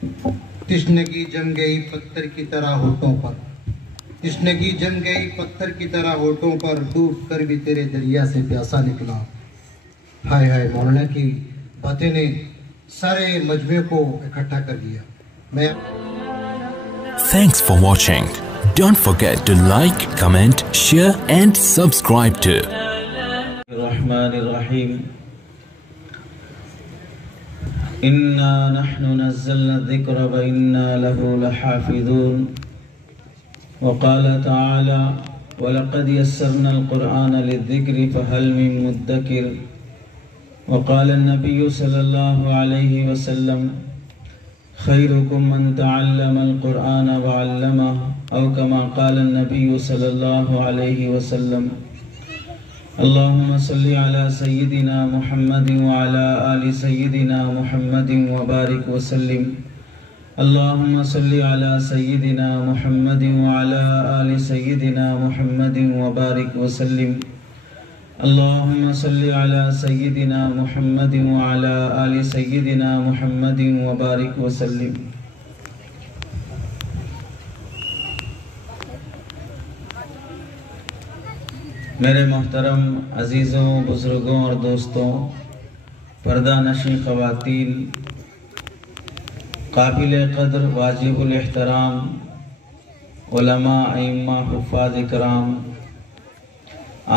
تشنگی جم گئی پتھر کی طرح ہونٹوں پر، تشنگی جم گئی پتھر کی طرح ہونٹوں پر، ڈوب کر بھی تیرے دریا سے پیاسا نکلا۔ ہائے ہائے، مولانا کی باتیں نے سارے مجمع کو اکٹھا کر دیا۔ Thanks for watching. Don't forget to like, comment, share and subscribe to الرحمن الرحیم انا نحن نزلنا الذکر وانا له لحافظون وقال تعالی ولقد يسرنا القرآن للذکر فهل من مدکر وقال النبی صلی اللہ علیہ وسلم خیرکم من تعلم القرآن وعلمه او کما قال النبی صلی اللہ علیہ وسلم اللهم صل على سيدنا محمد وعلى آل سيدنا محمد وبارك وسلم اللهم صل على سيدنا محمد وعلى آل سيدنا محمد وبارك وسلم اللهم صل على سيدنا محمد وعلى آل سيدنا محمد وبارك وسلم۔ میرے محترم عزیزوں، بزرگوں اور دوستوں، پردہ نشین خواتین، قابل قدر واجب الاحترام علماء، ائمہ، حفاظ کرام،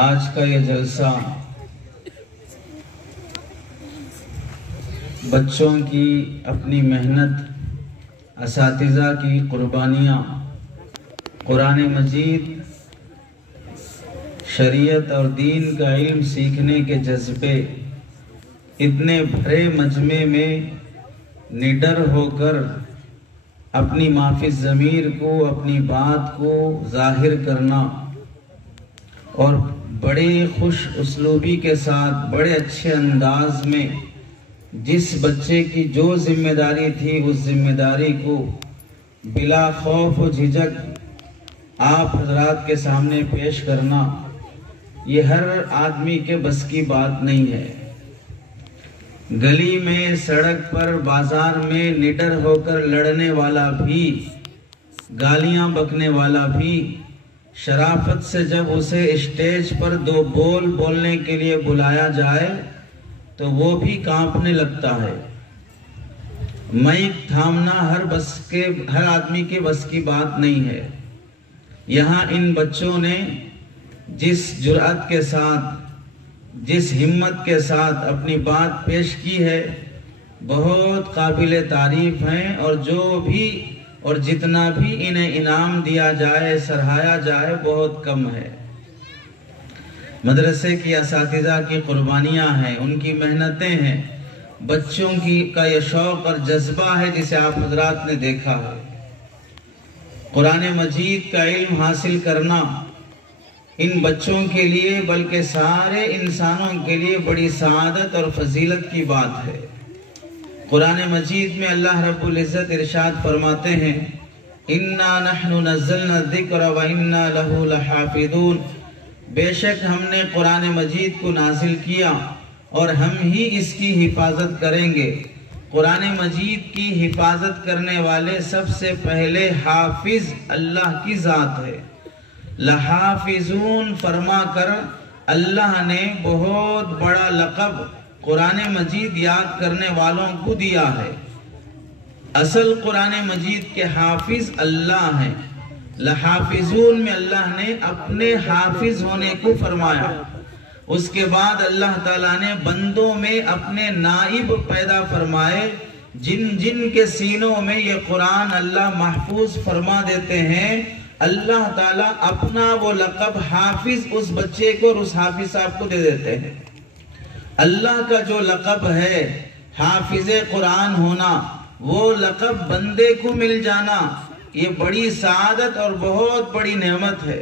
آج کا یہ جلسہ بچوں کی اپنی محنت، اساتذہ کی قربانیاں، قرآن مجید، شریعت اور دین کا علم سیکھنے کے جذبے اتنے بھرے مجمع میں نڈر ہو کر اپنی معافی ضمیر کو، اپنی بات کو ظاہر کرنا اور بڑے خوش اسلوبی کے ساتھ، بڑے اچھے انداز میں جس بچے کی جو ذمہ داری تھی اس ذمہ داری کو بلا خوف و جھجک آپ حضرات کے سامنے پیش کرنا، یہ ہر آدمی کے بس کی بات نہیں ہے۔ گلی میں، سڑک پر، بازار میں نڈر ہو کر لڑنے والا بھی، گالیاں بکنے والا بھی، شرافت سے جب اسے اسٹیج پر دو بول بولنے کے لیے بلایا جائے تو وہ بھی کانپنے لگتا ہے۔ مائک تھامنا ہر آدمی کے بس کی بات نہیں ہے۔ یہاں ان بچوں نے جس جرأت کے ساتھ، جس ہمت کے ساتھ اپنی بات پیش کی ہے، بہت قابل تعریف ہیں، اور جو بھی اور جتنا بھی انہیں انعام دیا جائے، سراہا جائے، بہت کم ہے۔ مدرسے کی اساتذہ کی قربانیاں ہیں، ان کی محنتیں ہیں، بچوں کا یہ شوق اور جذبہ ہے جسے آپ حضرات نے دیکھا ہے۔ قرآن مجید کا علم حاصل کرنا ان بچوں کے لیے بلکہ سارے انسانوں کے لیے بڑی سعادت اور فضیلت کی بات ہے۔ قرآن مجید میں اللہ رب العزت ارشاد فرماتے ہیں اِنَّا نَحْنُ نَزَّلْنَا الذِّكْرَ وَإِنَّا لَهُ لَحَافِظُونَ، بے شک ہم نے قرآن مجید کو نازل کیا اور ہم ہی اس کی حفاظت کریں گے۔ قرآن مجید کی حفاظت کرنے والے سب سے پہلے حافظ اللہ کی ذات ہے۔ لحافظون فرما کر اللہ نے بہت بڑا لقب قرآن مجید یاد کرنے والوں کو دیا ہے۔ اصل قرآن مجید کے حافظ اللہ ہیں۔ لحافظون میں اللہ نے اپنے حافظ ہونے کو فرمایا۔ اس کے بعد اللہ تعالیٰ نے بندوں میں اپنے نائب پیدا فرمائے، جن جن کے سینوں میں یہ قرآن اللہ محفوظ فرما دیتے ہیں، اللہ تعالیٰ اپنا وہ لقب حافظ اس بچے کو اور اس حافظ صاحب کو دے دیتے ہیں۔ اللہ کا جو لقب ہے حافظ قرآن ہونا، وہ لقب بندے کو مل جانا، یہ بڑی سعادت اور بہت بڑی نعمت ہے۔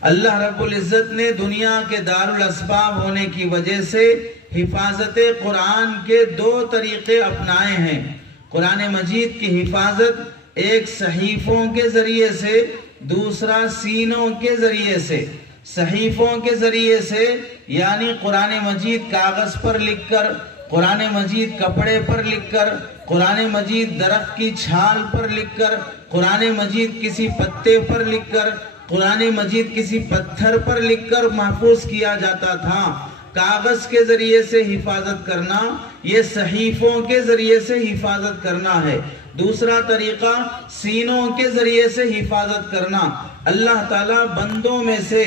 اللہ رب العزت نے دنیا کے دارالاسباب ہونے کی وجہ سے حفاظت قرآن کے دو طریقے اپنائے ہیں۔ قرآن مجید کی حفاظت ایک صحیفوں کے ذریعے سے، دوسرا سینوں کے ذریعے سے۔ صحیفوں کے ذریعے سے یعنی قرآن مجید کاغذ پر لکھ کر، قرآن مجید کپڑے پر لکھ کر، قرآن مجید درخت کی چھال پر لکھ کر، قرآن مجید کسی پتے پر لکھ کر، قرآن مجید کسی پتھر پر لکھ کر محفوظ کیا جاتا تھا۔ کاغذ کے ذریعے سے حفاظت کرنا، یہ صحیفوں کے ذریعے سے حفاظت کرنا ہے۔ دوسرا طریقہ سینوں کے ذریعے سے حفاظت کرنا۔ اللہ تعالیٰ بندوں میں سے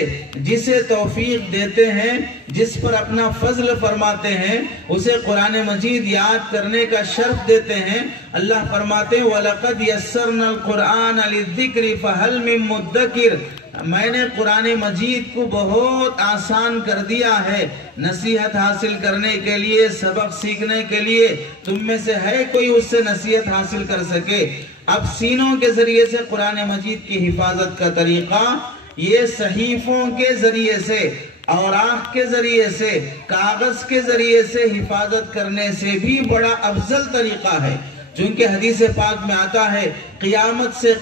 جسے توفیق دیتے ہیں، جس پر اپنا فضل فرماتے ہیں، اسے قرآن مجید یاد کرنے کا شرف دیتے ہیں۔ اللہ فرماتے ہیں وَلَقَدْ يَسَّرْنَا الْقُرْآنَ لِلذِّكْرِ فَهَلْ مِن مُدَّكِرٍ، میں نے قرآن مجید کو بہت آسان کر دیا ہے نصیحت حاصل کرنے کے لیے، سبق سیکھنے کے لیے۔ تم میں سے ہے کوئی اس سے نصیحت حاصل کر سکے؟ اب سینوں کے ذریعے سے قرآن مجید کی حفاظت کا طریقہ، یہ صحیفوں کے ذریعے سے، اوراق کے ذریعے سے، کاغذ کے ذریعے سے حفاظت کرنے سے بھی بڑا افضل طریقہ ہے۔ چونکہ حدیث پاک میں آتا ہے قیامت سے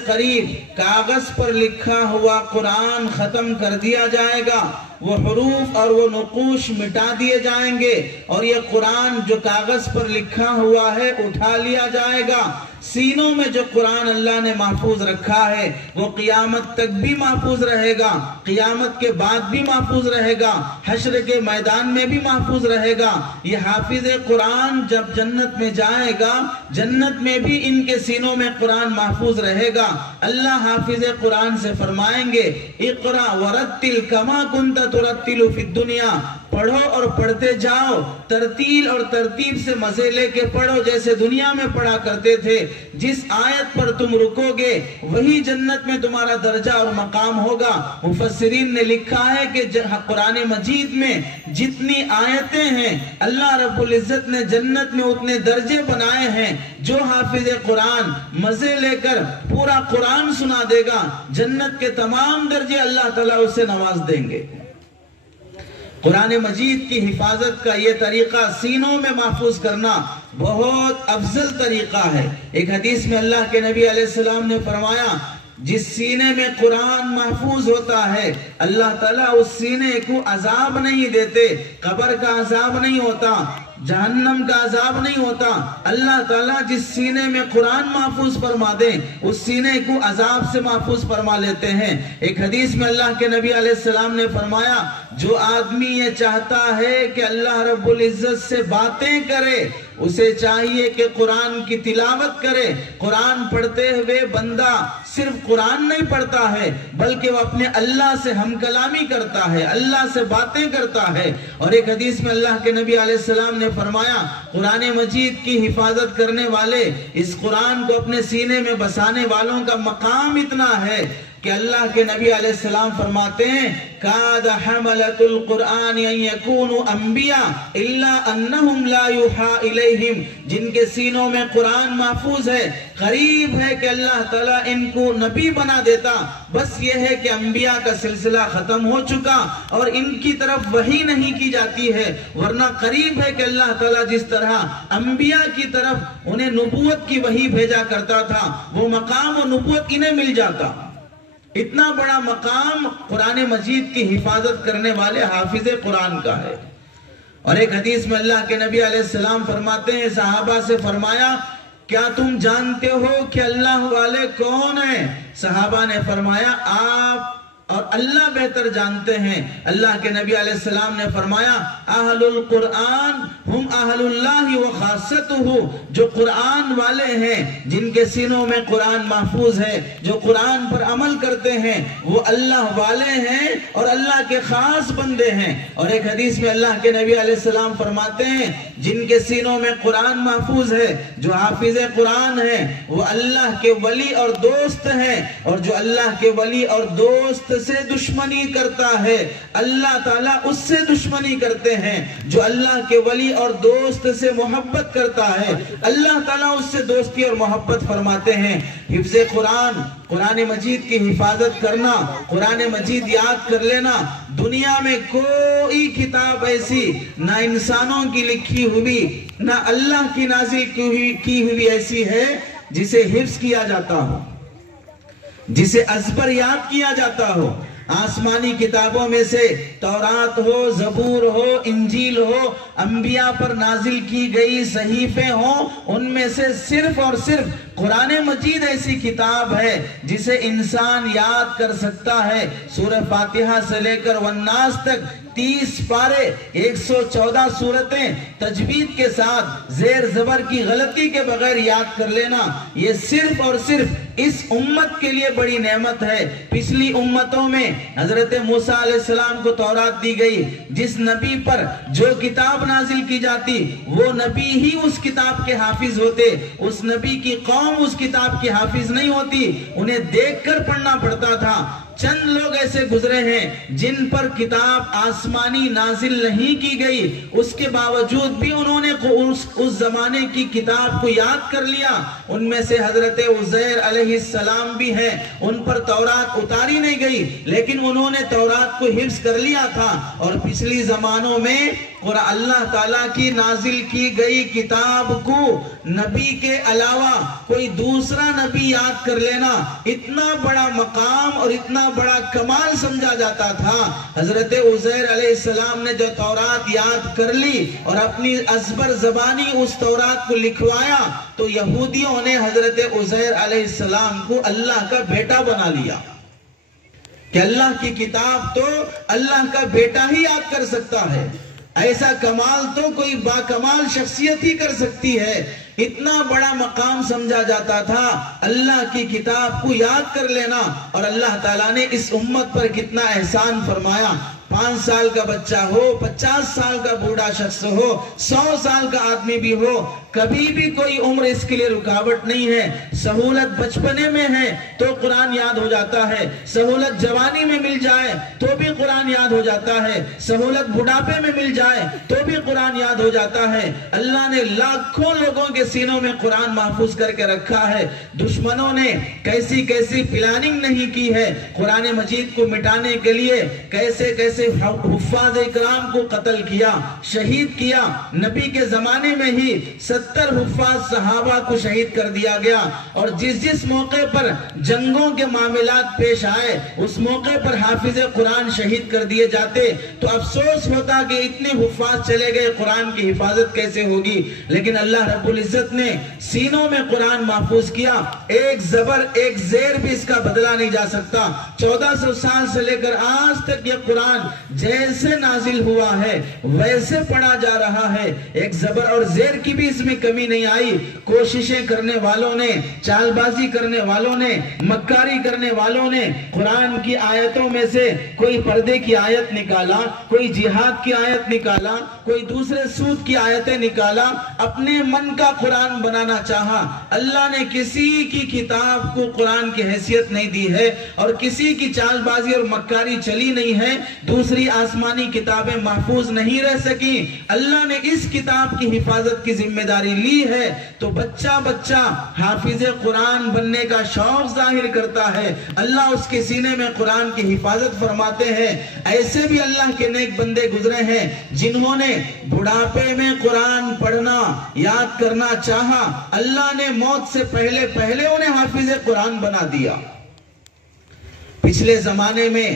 قریب کاغذ پر لکھا ہوا قرآن ختم کر دیا جائے گا، وہ حروف اور وہ نقوش مٹا دیے جائیں گے، اور یہ قرآن جو کاغذ پر لکھا ہوا ہے اٹھا لیا جائے گا۔ سینوں میں جو قرآن اللہ نے محفوظ رکھا ہے وہ قیامت تک بھی محفوظ رہے گا، قیامت کے بعد بھی محفوظ رہے گا، حشر کے میدان میں بھی محفوظ رہے گا۔ یہ حافظ قرآن جب جنت میں جائے گا، جنت میں بھی ان کے سینوں میں قرآن محفوظ رہے گا۔ اللہ حافظ قرآن سے فرمائیں گے اقرا ورتل کما کنت ترتل فی الدنیا، پڑھو اور پڑھتے جاؤ، ترتیل اور ترتیب سے مزے لے کے پڑھو جیسے دنیا میں پڑھا کرتے تھے۔ جس آیت پر تم رکو گے وہی جنت میں تمہارا درجہ اور مقام ہوگا۔ مفسرین نے لکھا ہے کہ قرآن مجید میں جتنی آیتیں ہیں اللہ رب العزت نے جنت میں اتنے درجے بنائے ہیں۔ جو حافظ قرآن مزے لے کر پورا قرآن سنا دے گا، جنت کے تمام درجے اللہ تعالیٰ اسے نواز دیں گے۔ قرآن مجید کی حفاظت کا یہ طریقہ سینوں میں محفوظ کرنا بہت افضل طریقہ ہے۔ ایک حدیث میں اللہ کے نبی علیہ السلام نے فرمایا جس سینے میں قرآن محفوظ ہوتا ہے اللہ تعالیٰ اس سینے کو عذاب نہیں دیتے، قبر کا عذاب نہیں ہوتا، جہنم کا عذاب نہیں ہوتا۔ اللہ تعالیٰ جس سینے میں قرآن محفوظ فرما دیں اس سینے کو عذاب سے محفوظ فرما لیتے ہیں۔ ایک حدیث میں اللہ کے نبی علیہ السلام نے فرمایا جو آدمی یہ چاہتا ہے کہ اللہ رب العزت سے باتیں کرے، اسے چاہیے کہ قرآن کی تلاوت کرے۔ قرآن پڑھتے ہوئے بندہ صرف قرآن نہیں پڑھتا ہے بلکہ وہ اپنے اللہ سے ہم کلامی کرتا ہے، اللہ سے باتیں کرتا ہے۔ اور ایک حدیث میں اللہ کے نبی علیہ السلام نے فرمایا قرآن مجید کی حفاظت کرنے والے، اس قرآن کو اپنے سینے میں بسانے والوں کا مقام اتنا ہے کہ اللہ کے نبی علیہ السلام فرماتے ہیں کاد حملۃ القرآن ان یکونوا انبیاء الا انہم لا یوحی الیہم، جن کے سینوں میں قرآن محفوظ ہے قریب ہے کہ اللہ تعالیٰ ان کو نبی بنا دیتا، بس یہ ہے کہ انبیاء کا سلسلہ ختم ہو چکا اور ان کی طرف وحی نہیں کی جاتی ہے، ورنہ قریب ہے کہ اللہ تعالیٰ جس طرح انبیاء کی طرف انہیں نبوت کی وحی بھیجا کرتا تھا وہ مقام و نبوت انہیں مل جاتا۔ اتنا بڑا مقام قرآن مجید کی حفاظت کرنے والے حافظ قرآن کا ہے۔ اور ایک حدیث میں اللہ کے نبی علیہ السلام فرماتے ہیں صحابہ سے فرمایا کیا تم جانتے ہو کہ اللہ والے کون ہیں؟ صحابہ نے فرمایا آپ اور اللہ بہتر جانتے ہیں۔ اللہ کے نبی علیہ السلام نے فرمایا اہل القرآن ہم اہل اللہ و خاصتہ، جو قرآن والے ہیں جن کے سینوں میں قرآن محفوظ ہے، جو قرآن پر عمل کرتے ہیں وہ اللہ والے ہیں اور اللہ کے خاص بندے ہیں۔ اور ایک حدیث میں اللہ کے نبی علیہ السلام فرماتے ہیں جن کے سینوں میں قرآن محفوظ ہے، جو حافظ قرآن ہیں وہ اللہ کے ولی اور دوست ہیں، اور جو اللہ کے ولی اور دوست سے دشمنی کرتا ہے اللہ تعالیٰ اس سے دشمنی کرتے ہیں، جو اللہ کے ولی اور دوست سے محبت کرتا ہے اللہ تعالیٰ اس سے دوستی اور محبت فرماتے ہیں۔ حفظ قرآن، قرآن مجید کی حفاظت کرنا، قرآن مجید یاد کر لینا، دنیا میں کوئی کتاب ایسی نہ انسانوں کی لکھی ہوئی نہ اللہ کی نازل کی ہوئی ایسی ہے جسے حفظ کیا جاتا ہو، جسے ازبر یاد کیا جاتا ہو۔ آسمانی کتابوں میں سے تورات ہو، زبور ہو، انجیل ہو، انبیاء پر نازل کی گئی صحیفے ہوں، ان میں سے صرف اور صرف قرآن مجید ایسی کتاب ہے جسے انسان یاد کر سکتا ہے۔ سورہ فاتحہ سے لے کر والناس تک 30 پارے، 114 سورتیں تجوید کے ساتھ زیر زبر کی غلطی کے بغیر یاد کر لینا، یہ صرف اور صرف اس امت کے لیے بڑی نعمت ہے۔ پچھلی امتوں میں حضرت موسیٰ علیہ السلام کو تورات دی گئی، جس نبی پر جو کتاب نازل کی جاتی وہ نبی ہی اس کتاب کے حافظ ہوتے، اس نبی کی قوم اس کتاب کی حافظ نہیں ہوتی، انہیں دیکھ کر پڑھنا پڑتا تھا۔ چند لوگ ایسے گزرے ہیں جن پر کتاب آسمانی نازل نہیں کی گئی، اس کے باوجود بھی انہوں نے اس زمانے کی کتاب کو یاد کر لیا۔ ان میں سے حضرت عزیر علیہ السلام بھی ہیں، ان پر تورات اتاری نہیں گئی لیکن انہوں نے تورات کو حفظ کر لیا تھا۔ اور پچھلی زمانوں میں اللہ تعالیٰ کی نازل کی گئی کتاب کو نبی کے علاوہ کوئی دوسرا نبی یاد کر لینا اتنا بڑا مقام اور اتنا بڑا کمال سمجھا جاتا تھا۔ حضرت عزیر علیہ السلام نے جو تورات یاد کر لی اور اپنی ازبر زبانی اس تورات کو لکھوایا تو یہودیوں نے حضرت عزیر علیہ السلام کو اللہ کا بیٹا بنا لیا کہ اللہ کی کتاب تو اللہ کا بیٹا ہی یاد کر سکتا ہے، ایسا کمال تو کوئی باکمال شخصیت ہی کر سکتی ہے۔ اتنا بڑا مقام سمجھا جاتا تھا اللہ کی کتاب کو یاد کر لینا، اور اللہ تعالیٰ نے اس امت پر کتنا احسان فرمایا۔ 5 سال کا بچہ ہو، 50 سال کا بوڑھا شخص ہو، 100 سال کا آدمی بھی ہو، کبھی بھی کوئی عمر اس کے لیے رکاوٹ نہیں ہے۔ سہولت بچپنے میں ہے تو قرآن یاد ہو جاتا ہے، سہولت جوانی میں مل جائے تو بھی قرآن یاد ہو جاتا ہے، سہولت بڑھاپے میں مل جائے تو بھی قرآن یاد ہو جاتا ہے۔ اللہ نے لاکھوں لوگوں کے سینوں میں قرآن محفوظ کر کے رکھا ہے۔ دشمنوں نے کیسی کیسی پلاننگ نہیں کی ہے قرآن مجید کو مٹانے کے لیے، کیسے کیسے حفاظ اکرام کو قتل کیا، شہید کیا۔ نبی کے زمانے میں ہی 70 حفاظ صحابہ کو شہید کر دیا گیا، اور جس موقع پر جنگوں کے معاملات پیش آئے اس موقع پر حافظ قرآن شہید کر دیے جاتے تو افسوس ہوتا کہ اتنے حفاظ چلے گئے، قرآن کی حفاظت کیسے ہوگی؟ لیکن اللہ رب العزت نے سینوں میں قرآن محفوظ کیا، ایک زبر ایک زیر بھی اس کا بدلا نہیں جا سکتا۔ 1400 سال سے لے کر آج تک یہ قرآن جیسے نازل ہوا ہے ویسے پڑھا جا رہا ہے، ایک زبر اور زیر کی بھی اس میں کمی نہیں آئی۔ کوششیں کرنے والوں نے، چال بازی کرنے والوں نے، مکاری کرنے والوں نے قرآن کی آیتوں میں سے کوئی پردے کی آیت نکالا، کوئی جہاد کی آیت نکالا، کوئی دوسرے سود کی آیتیں نکالا، اپنے من کا قرآن بنانا چاہا۔ اللہ نے کسی کی کتاب کو قرآن کی حیثیت نہیں دی ہے، اور کسی کی چال بازی اور مکاری چلی نہیں ہے، دوسری آسمانی کتابیں محفوظ نہیں رہ سکیں۔ اللہ نے اس کتاب کی حفاظت کی ذمہ داری لی ہے تو بچہ بچہ حافظ قرآن بننے کا شوق ظاہر کرتا ہے، اللہ اس کے سینے میں قرآن کی حفاظت فرماتے ہیں۔ ایسے بھی اللہ کے نیک بندے گزرے ہیں جنہوں نے بڑھاپے میں قرآن پڑھنا یاد کرنا چاہا، اللہ نے موت سے پہلے انہیں حافظ قرآن بنا دیا۔ پچھلے زمانے میں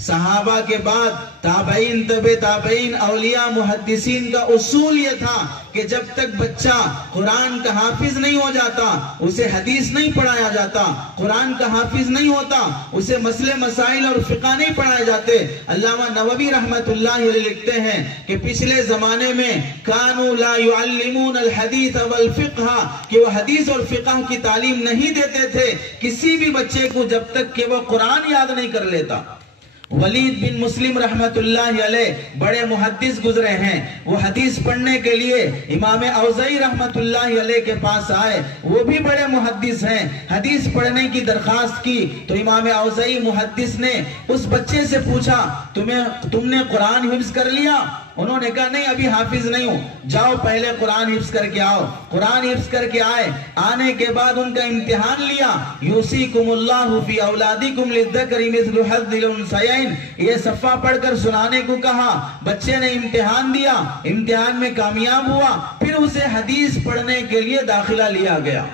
صحابہ کے بعد تابعین، تبع تابعین، اولیاء، محدثین کا اصول یہ تھا کہ جب تک بچہ قرآن کا حافظ نہیں ہو جاتا اسے حدیث نہیں پڑھایا جاتا، قرآن کا حافظ نہیں ہوتا اسے مسئلے مسائل اور فقہ نہیں پڑھائے جاتے۔ علامہ نووی رحمت اللہ علیہ لکھتے ہیں کہ پچھلے زمانے میں کانوا لا يعلمون الحدیث والفقہ، کہ وہ حدیث اور فقہ کی تعلیم نہیں دیتے تھے کسی بھی بچے کو جب تک کہ وہ قرآن یاد نہیں کر لیتا۔ ولید بن مسلم رحمت اللہ علیہ بڑے محدث گزرے ہیں، وہ حدیث پڑھنے کے لیے امام اوزاعی رحمت اللہ علیہ کے پاس آئے، وہ بھی بڑے محدث ہیں، حدیث پڑھنے کی درخواست کی تو امام اوزاعی محدث نے اس بچے سے پوچھا تم نے قرآن حفظ کر لیا؟ انہوں نے کہا نہیں، ابھی حافظ نہیں ہوں، جاؤ پہلے قرآن حفظ کر کے آؤ۔ قرآن حفظ کر کے آئے، آنے کے بعد ان کا امتحان لیا، یوصیکم اللہ فی اولادکم للذکر مثل حظ الانثیین، یہ صفحہ پڑھ کر سنانے کو کہا، بچے نے امتحان دیا، امتحان میں کامیاب ہوا، پھر اسے حدیث پڑھنے کے لیے داخلہ لیا گیا۔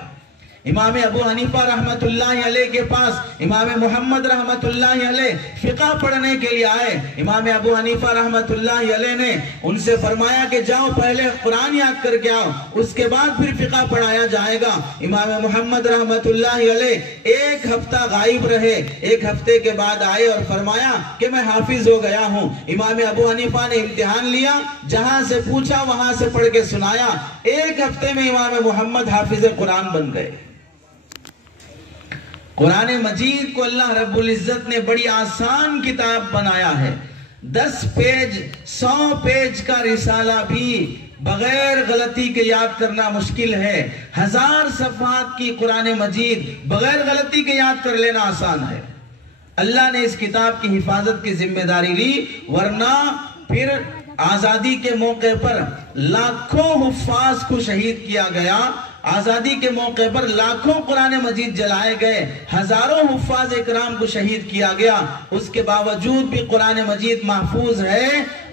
امام ابو حنیفہ رحمت اللہ علیہ کے پاس امام محمد رحمت اللہ علیہ فقہ پڑھنے کے لیے آئے. امام ابو حنیفہ رحمت اللہ علیہ نے ان سے فرمایا کہ جاؤ پہلے قرآن یاد کر کے آؤ, اس کے بعد پھر فقہ پڑھایا جائے گا. امام محمد رحمت اللہ علیہ ایک ہفتہ غائب رہے, ایک ہفتے کے بعد آئے اور فرمایا کہ میں حافظ ہو گیا ہوں. امام ابو حنیفہ نے امتحان لیا, جہاں سے پوچھا وہاں سے پڑھ کے سنایا. ایک ہفتے میں امام محمد حافظ قرآن بن گئے. قرآن مجید کو اللہ رب العزت نے بڑی آسان کتاب بنایا ہے. 10 پیج 100 پیج کا رسالہ بھی بغیر غلطی کے یاد کرنا مشکل ہے. 1000 صفحات کی قرآن مجید بغیر غلطی کے یاد کر لینا آسان ہے. اللہ نے اس کتاب کی حفاظت کی ذمہ داری لی, ورنہ پھر آزادی کے موقع پر لاکھوں حفاظ کو شہید کیا گیا. آزادی کے موقع پر لاکھوں قرآن مجید جلائے گئے, ہزاروں حفاظ اکرام کو شہید کیا گیا. اس کے باوجود بھی قرآن مجید محفوظ ہے.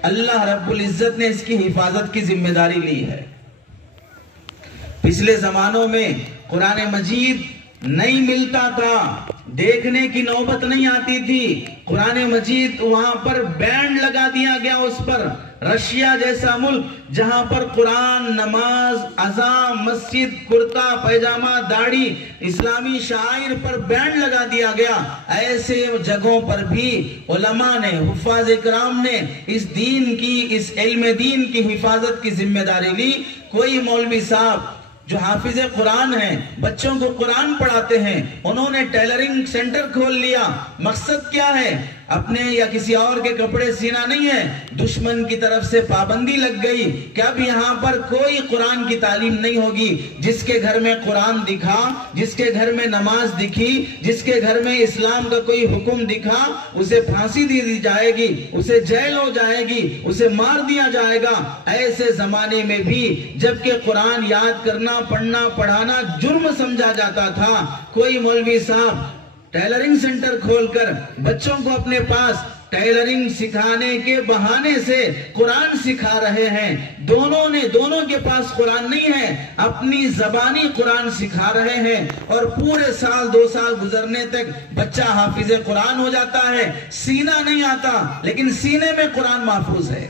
اللہ رب العزت نے اس کی حفاظت کی ذمہ داری لی ہے. پچھلے زمانوں میں قرآن مجید نہیں ملتا تھا, دیکھنے کی نوبت نہیں آتی تھی. قرآن مجید وہاں پر بینڈ لگا دیا گیا اس پر. رشیا جیسا ملک جہاں پر قرآن, نماز, اذان, مسجد, کرتا پیجامہ, داڑھی, اسلامی شعائر پر بینڈ لگا دیا گیا. ایسے جگہوں پر بھی علماء نے, حفاظ اکرام نے اس دین کی, اس علم دین کی حفاظت کی ذمہ داری لی. کوئی مولوی صاحب جو حافظ قرآن ہیں, بچوں کو قرآن پڑھاتے ہیں, انہوں نے ٹیلرنگ سینٹر کھول لیا. مقصد کیا ہے؟ اپنے یا کسی اور کے کپڑے سینا نہیں ہے. دشمن کی طرف سے پابندی لگ گئی کہ اب یہاں پر کوئی قرآن کی تعلیم نہیں ہوگی. جس کے گھر میں قرآن دکھا, جس کے گھر میں نماز دکھی, جس کے گھر میں اسلام کا کوئی حکم دکھا, اسے پھانسی دی جائے گی, اسے جیل ہو جائے گی, اسے مار دیا جائے گا. ایسے زمانے میں بھی جبکہ قرآن یاد کرنا, پڑھنا, پڑھانا جرم سمجھا جاتا تھا, کوئی مولوی صاحب ٹیلرنگ سینٹر کھول کر بچوں کو اپنے پاس ٹیلرنگ سکھانے کے بہانے سے قرآن سکھا رہے ہیں. دونوں کے پاس قرآن نہیں ہے, اپنی زبانی قرآن سکھا رہے ہیں. اور پورے سال 2 سال گزرنے تک بچہ حافظ قرآن ہو جاتا ہے. سینہ نہیں آتا لیکن سینے میں قرآن محفوظ ہے.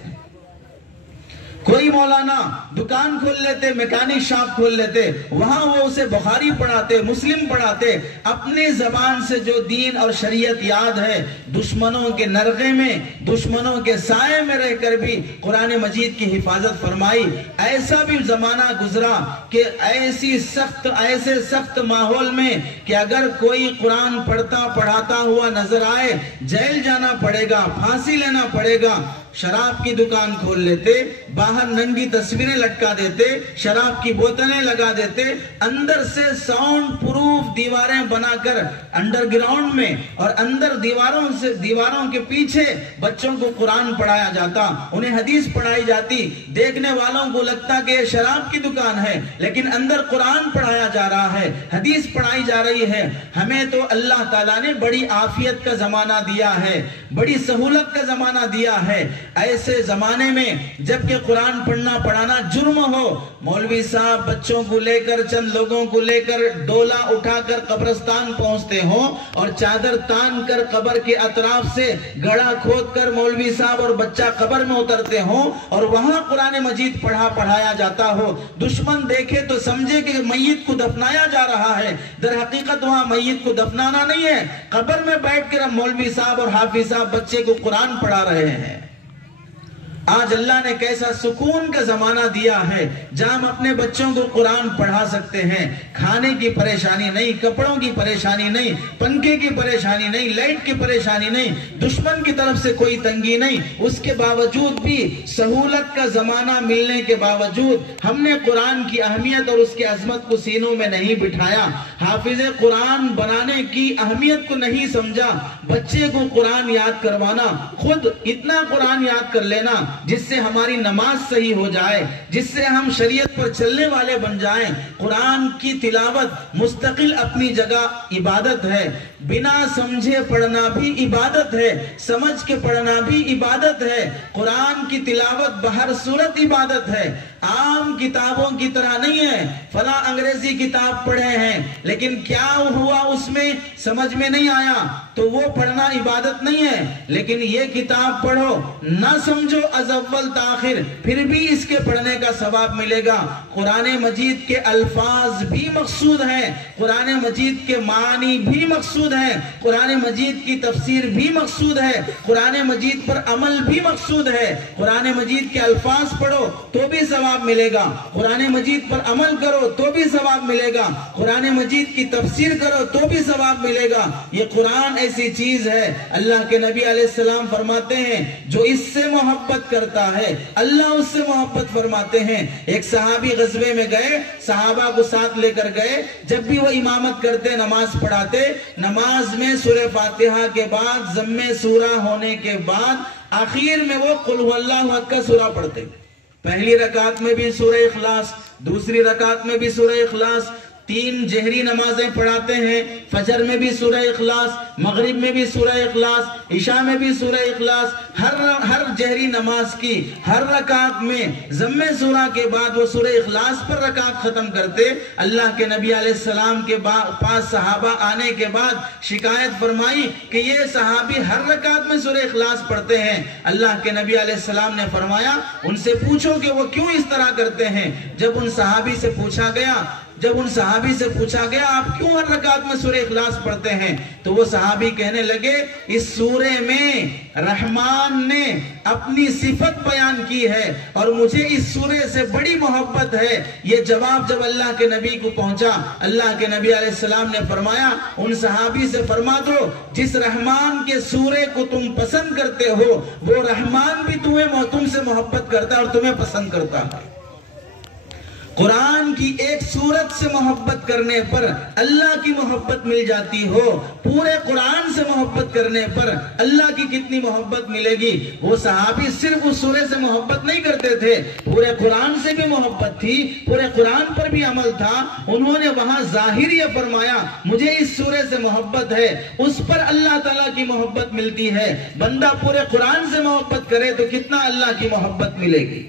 کوئی مولانا دکان کھول لیتے, میکانک شاپ کھول لیتے, وہاں وہ اسے بخاری پڑھاتے, مسلم پڑھاتے. اپنی زبان سے جو دین اور شریعت یاد ہے, دشمنوں کے نرغے میں, دشمنوں کے سائے میں رہ کر بھی قرآن مجید کی حفاظت فرمائی. ایسا بھی زمانہ گزرا کہ ایسے سخت ماحول میں کہ اگر کوئی قرآن پڑھاتا ہوا نظر آئے, جیل جانا پڑے گا, پھانسی لینا پڑے گا. شراب کی دکان کھول لیتے, باہر ننگی تصویریں لٹکا دیتے, شراب کی بوتلیں لگا دیتے, اندر سے ساؤنڈ پروف دیواریں بنا کر انڈر گراؤنڈ میں اور اندر دیواروں کے پیچھے بچوں کو قرآن پڑھایا جاتا, انہیں حدیث پڑھائی جاتی. دیکھنے والوں کو لگتا کہ یہ شراب کی دکان ہے, لیکن اندر قرآن پڑھایا جا رہا ہے, حدیث پڑھائی جا رہی ہے. ہمیں تو اللہ تعالیٰ نے بڑی عافیت کا زمانہ دیا ہے, بڑی سہولت کا زمانہ دیا ہے. ایسے زمانے میں جبکہ قرآن پڑھنا پڑھانا جرم ہو, مولوی صاحب بچوں کو لے کر, چند لوگوں کو لے کر ڈولا اٹھا کر قبرستان پہنچتے ہوں اور چادر تان کر قبر کے اطراف سے گڑھا کھود کر مولوی صاحب اور بچہ قبر میں اترتے ہوں اور وہاں قرآن مجید پڑھایا جاتا ہو. دشمن دیکھے تو سمجھے کہ میت کو دفنایا جا رہا ہے, در حقیقت وہاں میت کو دفنانا نہیں ہے, قبر میں بیٹھ کر مولوی صاحب اور حافظ صاحب بچے کو قرآن پڑھا رہے ہیں. آج اللہ نے کیسا سکون کا زمانہ دیا ہے جہاں ہم اپنے بچوں کو قرآن پڑھا سکتے ہیں. کھانے کی پریشانی نہیں, کپڑوں کی پریشانی نہیں, پنکھے کی پریشانی نہیں, لائٹ کی پریشانی نہیں, دشمن کی طرف سے کوئی تنگی نہیں. اس کے باوجود بھی, سہولت کا زمانہ ملنے کے باوجود ہم نے قرآن کی اہمیت اور اس کی عظمت کو سینوں میں نہیں بٹھایا. حافظ قرآن بنانے کی اہمیت کو نہیں سمجھا. بچے کو قرآن یاد کروانا, خود اتنا قرآن یاد کر لینا جس سے ہماری نماز صحیح ہو جائے, جس سے ہم شریعت پر چلنے والے بن جائیں. قرآن کی تلاوت مستقل اپنی جگہ عبادت ہے. بنا سمجھے پڑھنا بھی عبادت ہے, سمجھ کے پڑھنا بھی عبادت ہے. قرآن کی تلاوت بہر صورت عبادت ہے. عام کتابوں کی طرح نہیں ہے فلاں انگریزی کتاب پڑھے ہیں لیکن کیا ہوا اس میں سمجھ میں نہیں آیا تو وہ پڑھنا عبادت نہیں ہے، لیکن یہ کتاب پڑھو نہ سمجھو از اول تاخر پھر بھی اس کے پڑھنے کا ثواب ملے گا۔ قرآن مجید کے الفاظ بھی مقصود ہیں، قرآن مجید کے معنی بھی مقصود ہیں، قرآن مجید کی تفسیر بھی مقصود ہے، قرآن مجید پر عمل بھی مقصود ہے۔ قرآن مجید کے الفاظ پڑھو تو بھی ثواب ملے گا، قرآن مجید پر عمل کرو تو بھی ثواب ملے گا، قرآن مجید کی تفسیر کرو تو بھی ثواب ملے گا۔ یہ قرآن ایسی چیز ہے، اللہ کے نبی علیہ السلام فرماتے ہیں جو اس سے محبت کرتا ہے اللہ اس سے محبت فرماتے ہیں۔ ایک صحابی غزوے میں گئے، صحابہ کو ساتھ لے کر گئے، جب بھی وہ امامت کرتے نماز پڑھاتے، نماز میں سورہ فاتحہ کے بعد ضم سورہ ہونے کے بعد آخر میں وہ قل هو اللہ احد کا سورہ پڑھتے، پہلی رکعت میں بھی سورہ اخلاص، دوسری رکعت میں بھی سورہ اخلاص، 3 جہری نمازیں پڑھاتے ہیں، فجر میں بھی سورہ اخلاص، مغرب میں بھی سورہ اخلاص، عشاء میں بھی سورہ اخلاص، ہر جہری نماز کی ہر رکعت میں ضم سورہ کے بعد وہ سورہ اخلاص پر رکعت ختم کرتے۔ اللہ کے نبی علیہ السلام کے پاس صحابہ آنے کے بعد شکایت فرمائی کہ یہ صحابی ہر رکعت میں سورہ اخلاص پڑھتے ہیں۔ اللہ کے نبی علیہ السلام نے فرمایا ان سے پوچھو کہ وہ کیوں اس طرح کرتے ہیں۔ جب ان صحابی سے پوچھا گیا آپ کیوں ہر رکعت میں سورہ اخلاص پڑھتے ہیں، تو وہ صحابی کہنے لگے اس سورے میں رحمان نے اپنی صفت بیان کی ہے اور مجھے اس سورے سے بڑی محبت ہے۔ یہ جواب جب اللہ کے نبی کو پہنچا، اللہ کے نبی علیہ السلام نے فرمایا ان صحابی سے فرما دو جس رحمان کے سورے کو تم پسند کرتے ہو وہ رحمان بھی تم سے محبت کرتا ہے اور تمہیں پسند کرتا ہے۔ قرآن کی ایک سورت سے محبت کرنے پر اللہ کی محبت مل جاتی ہو، پورے قرآن سے محبت کرنے پر اللہ کی کتنی محبت ملے گی۔ وہ صحابی صرف اس سورے سے محبت نہیں کرتے تھے، پورے قرآن سے بھی محبت تھی، پورے قرآن پر بھی عمل تھا۔ انہوں نے وہاں ظاہر یہ فرمایا مجھے اس سورے سے محبت ہے، اس پر اللہ تعالیٰ کی محبت ملتی ہے۔ بندہ پورے قرآن سے محبت کرے تو کتنا اللہ کی محبت ملے گی۔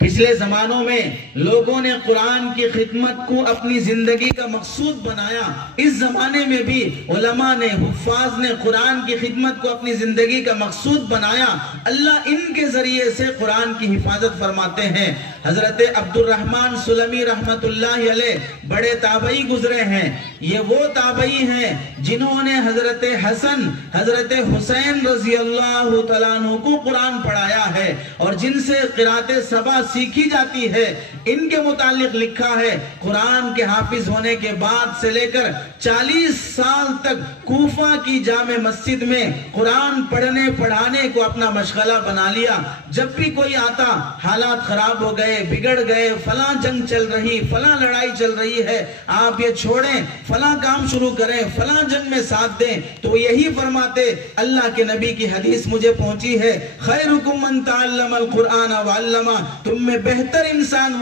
پچھلے زمانوں میں لوگوں نے قرآن کی خدمت کو اپنی زندگی کا مقصود بنایا، اس زمانے میں بھی علماء نے حفاظ نے قرآن کی خدمت کو اپنی زندگی کا مقصود بنایا۔ اللہ ان کے ذریعے سے قرآن کی حفاظت فرماتے ہیں۔ حضرت عبد الرحمن سلمی رحمت اللہ علیہ بڑے تابعی گزرے ہیں، یہ وہ تابعی ہیں جنہوں نے حضرت حسن حضرت حسین رضی اللہ تعالیٰ عنہ کو قرآن پڑھایا ہے اور جن سے قرات سبا سیکھی جاتی ہے۔ ان کے متعلق لکھا ہے قرآن کے حافظ ہونے کے بعد سے لے کر 40 سال تک کوفہ کی جامع مسجد میں قرآن پڑھنے پڑھانے کو اپنا مشغلہ بنا لیا۔ جب بھی کوئی آتا حالات خراب ہو گئے، بگڑ گئے، فلاں جنگ چل رہی، فلاں لڑائی چل رہی ہے، آپ یہ چھوڑیں، فلاں کام شروع کریں، فلاں جنگ میں ساتھ دیں، تو یہی فرماتے اللہ کے نبی کی حدیث مجھے پہنچی ہے خیرکم من تعلم القرآن وعلمہ، تم میں بہتر انسان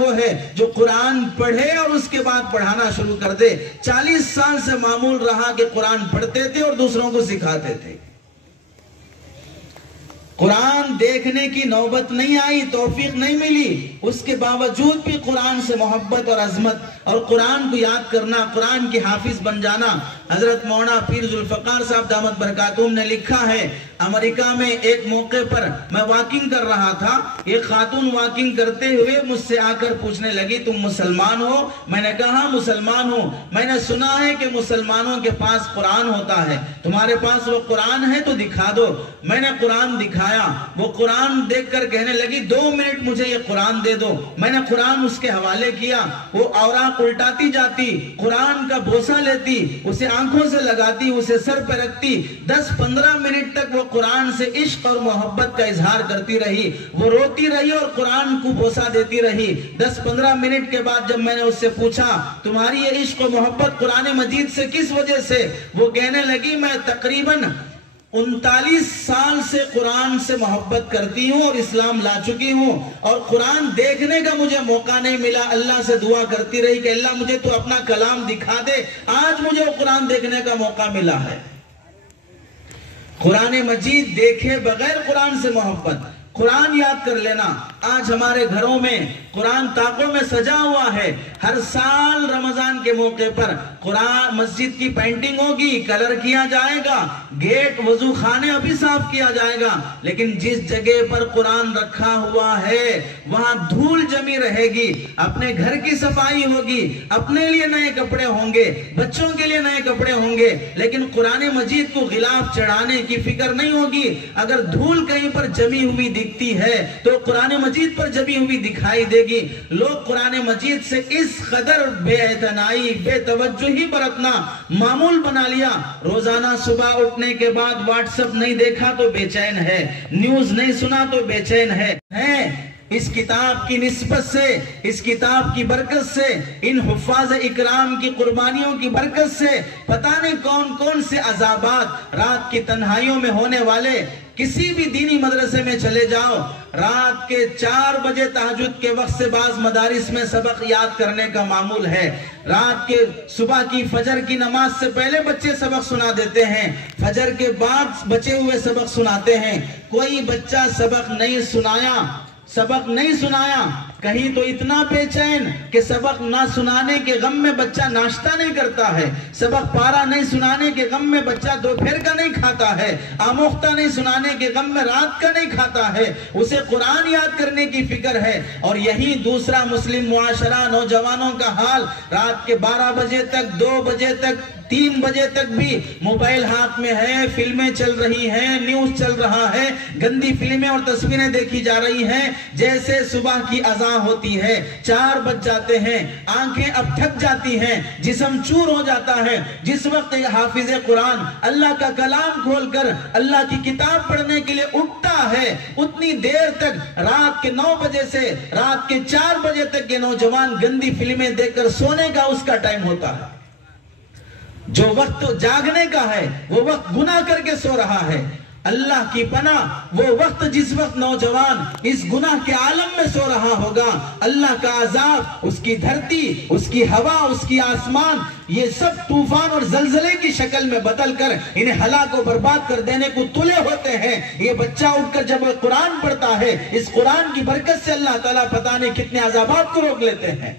وہ ہے جو قرآن پڑھے اور اس کے بعد پڑھانا شروع کر دے۔ 40 سال سے معمول رہا کہ قرآن پڑھتے تھے اور دوسروں کو سکھاتے تھے۔ قرآن دیکھنے کی نوبت نہیں آئی، توفیق نہیں ملی، اس کے باوجود بھی قرآن سے محبت اور عظمت اور قرآن کو یاد کرنا، قرآن کی حافظ بن جانا۔ حضرت مولانا پیر ذوالفقار صاحب دامت برکاتہم نے لکھا ہے امریکہ میں ایک موقع پر میں واکنگ کر رہا تھا، ایک خاتون واکنگ کرتے ہوئے مجھ سے آ کر پوچھنے لگی تم مسلمان ہو؟ میں نے کہا مسلمان ہوں، میں نے سنا ہے کہ مسلمانوں کے پاس قرآن ہوتا ہے، تمہارے پاس وہ قرآن ہے تو دکھا دو۔ میں نے قرآن دکھایا، وہ قرآن دیکھ کر کہنے لگی 2 منٹ مجھے یہ قرآن دے دو۔ میں نے قرآن اس کے حوالے کیا، وہ اوراق الٹاتی جاتی، قرآن کا بوسہ لیتی، اسے آنکھوں سے لگاتی، اسے سر پہ رکھتی، 10-15 منٹ تک وہ قرآن سے عشق اور محبت کا اظہار کرتی رہی، وہ روتی رہی اور قرآن کو بوسہ دیتی رہی۔ 10-15 منٹ کے بعد جب میں نے اس سے پوچھا تمہاری یہ عشق و محبت قرآن مجید سے کس وجہ سے، وہ کہنے لگی میں تقریباً 39 سال سے قرآن سے محبت کرتی ہوں اور اسلام لا چکی ہوں اور قرآن دیکھنے کا مجھے موقع نہیں ملا، اللہ سے دعا کرتی رہی کہ اللہ مجھے تو اپنا کلام دکھا دے، آج مجھے قرآن دیکھنے کا موقع ملا ہے۔ قرآن مجید دیکھے بغیر قرآن سے محبت، قرآن یاد کر لینا. آج ہمارے گھروں میں قرآن طاقوں میں سجا ہوا ہے. ہر سال رمضان کے موقع پر قرآن مسجد کی پینٹنگ ہوگی, کلر کیا جائے گا, گیٹ وضو خانے ابھی صاف کیا جائے گا, لیکن جس جگہ پر قرآن رکھا ہوا ہے وہاں دھول جمی رہے گی. اپنے گھر کی صفائی ہوگی, اپنے لیے نئے کپڑے ہوں گے, بچوں کے لیے نئے کپڑے ہوں گے, لیکن قرآن مجید کو غلاف چڑھانے کی فکر نہیں ہوگی. اگر دھول کہیں پر جمی ہوئی دکھتی ہے تو قرآن مجید پر جمی ہوئی دکھائی دے گی. لوگ قرآن مجید سے اس قدر بے اعتنائی, بے توجہی برتنا معمول بنا لیا. روزانہ صبح اٹھنے کے بعد واٹس ایپ نہیں دیکھا تو بے چین ہے, نیوز نہیں سنا تو بے چین ہے. اس کتاب کی نسبت سے, اس کتاب کی برکت سے, ان حفاظ اکرام کی قربانیوں کی برکت سے پتہ نہیں کون کون سے عذابات رات کی تنہائیوں میں ہونے والے. کسی بھی دینی مدرسے میں چلے جاؤ, رات کے 4 بجے تہجد کے وقت سے بعض مدارس میں سبق یاد کرنے کا معمول ہے. رات کے صبح کی فجر کی نماز سے پہلے بچے سبق سنا دیتے ہیں, فجر کے بعد بچے ہوئے سبق سناتے ہیں. کوئی بچہ سبق نہیں سنایا, کہیں تو اتنا بے چین کہ سبق نہ سنانے کے غم میں بچہ ناشتہ نہیں کرتا ہے, سبق پارا نہیں سنانے کے غم میں بچہ دوپہر کا نہیں کھاتا ہے, آموختہ نہیں سنانے کے غم میں رات کا نہیں کھاتا ہے. اسے قرآن یاد کرنے کی فکر ہے. اور یہی دوسرا مسلم معاشرہ, نوجوانوں کا حال, رات کے 12 بجے تک, 2 بجے تک, 3 بجے تک بھی موبائل ہاتھ میں ہے, فلمیں چل رہی ہیں, نیوز چل رہا ہے, گندی فلمیں اور تصویریں دیکھی جا رہی ہیں. جیسے صبح کی اذان ہوتی ہے 4 بج جاتے ہیں, آنکھیں اب تھک جاتی ہیں, جسم چور ہو جاتا ہے. جس وقت حافظ قرآن اللہ کا کلام کھول کر اللہ کی کتاب پڑھنے کے لیے اٹھتا ہے, اتنی دیر تک رات کے 9 بجے سے رات کے 4 بجے تک یہ نوجوان گندی فلمیں دیکھ کر سونے کا اس کا ٹائم ہوتا ہے. جو وقت جاگنے کا ہے وہ وقت گناہ کر کے سو رہا ہے. اللہ کی پناہ, وہ وقت جس وقت نوجوان اس گناہ کے عالم میں سو رہا ہوگا, اللہ کا عذاب اس کی دھرتی, اس کی ہوا, اس کی آسمان, یہ سب طوفان اور زلزلے کی شکل میں بدل کر انہیں ہلاک و برباد کر دینے کو تلے ہوتے ہیں. یہ بچہ اٹھ کر جب قرآن پڑھتا ہے, اس قرآن کی برکت سے اللہ تعالیٰ پتہ نہیں کتنے عذابات کو روک لیتے ہیں.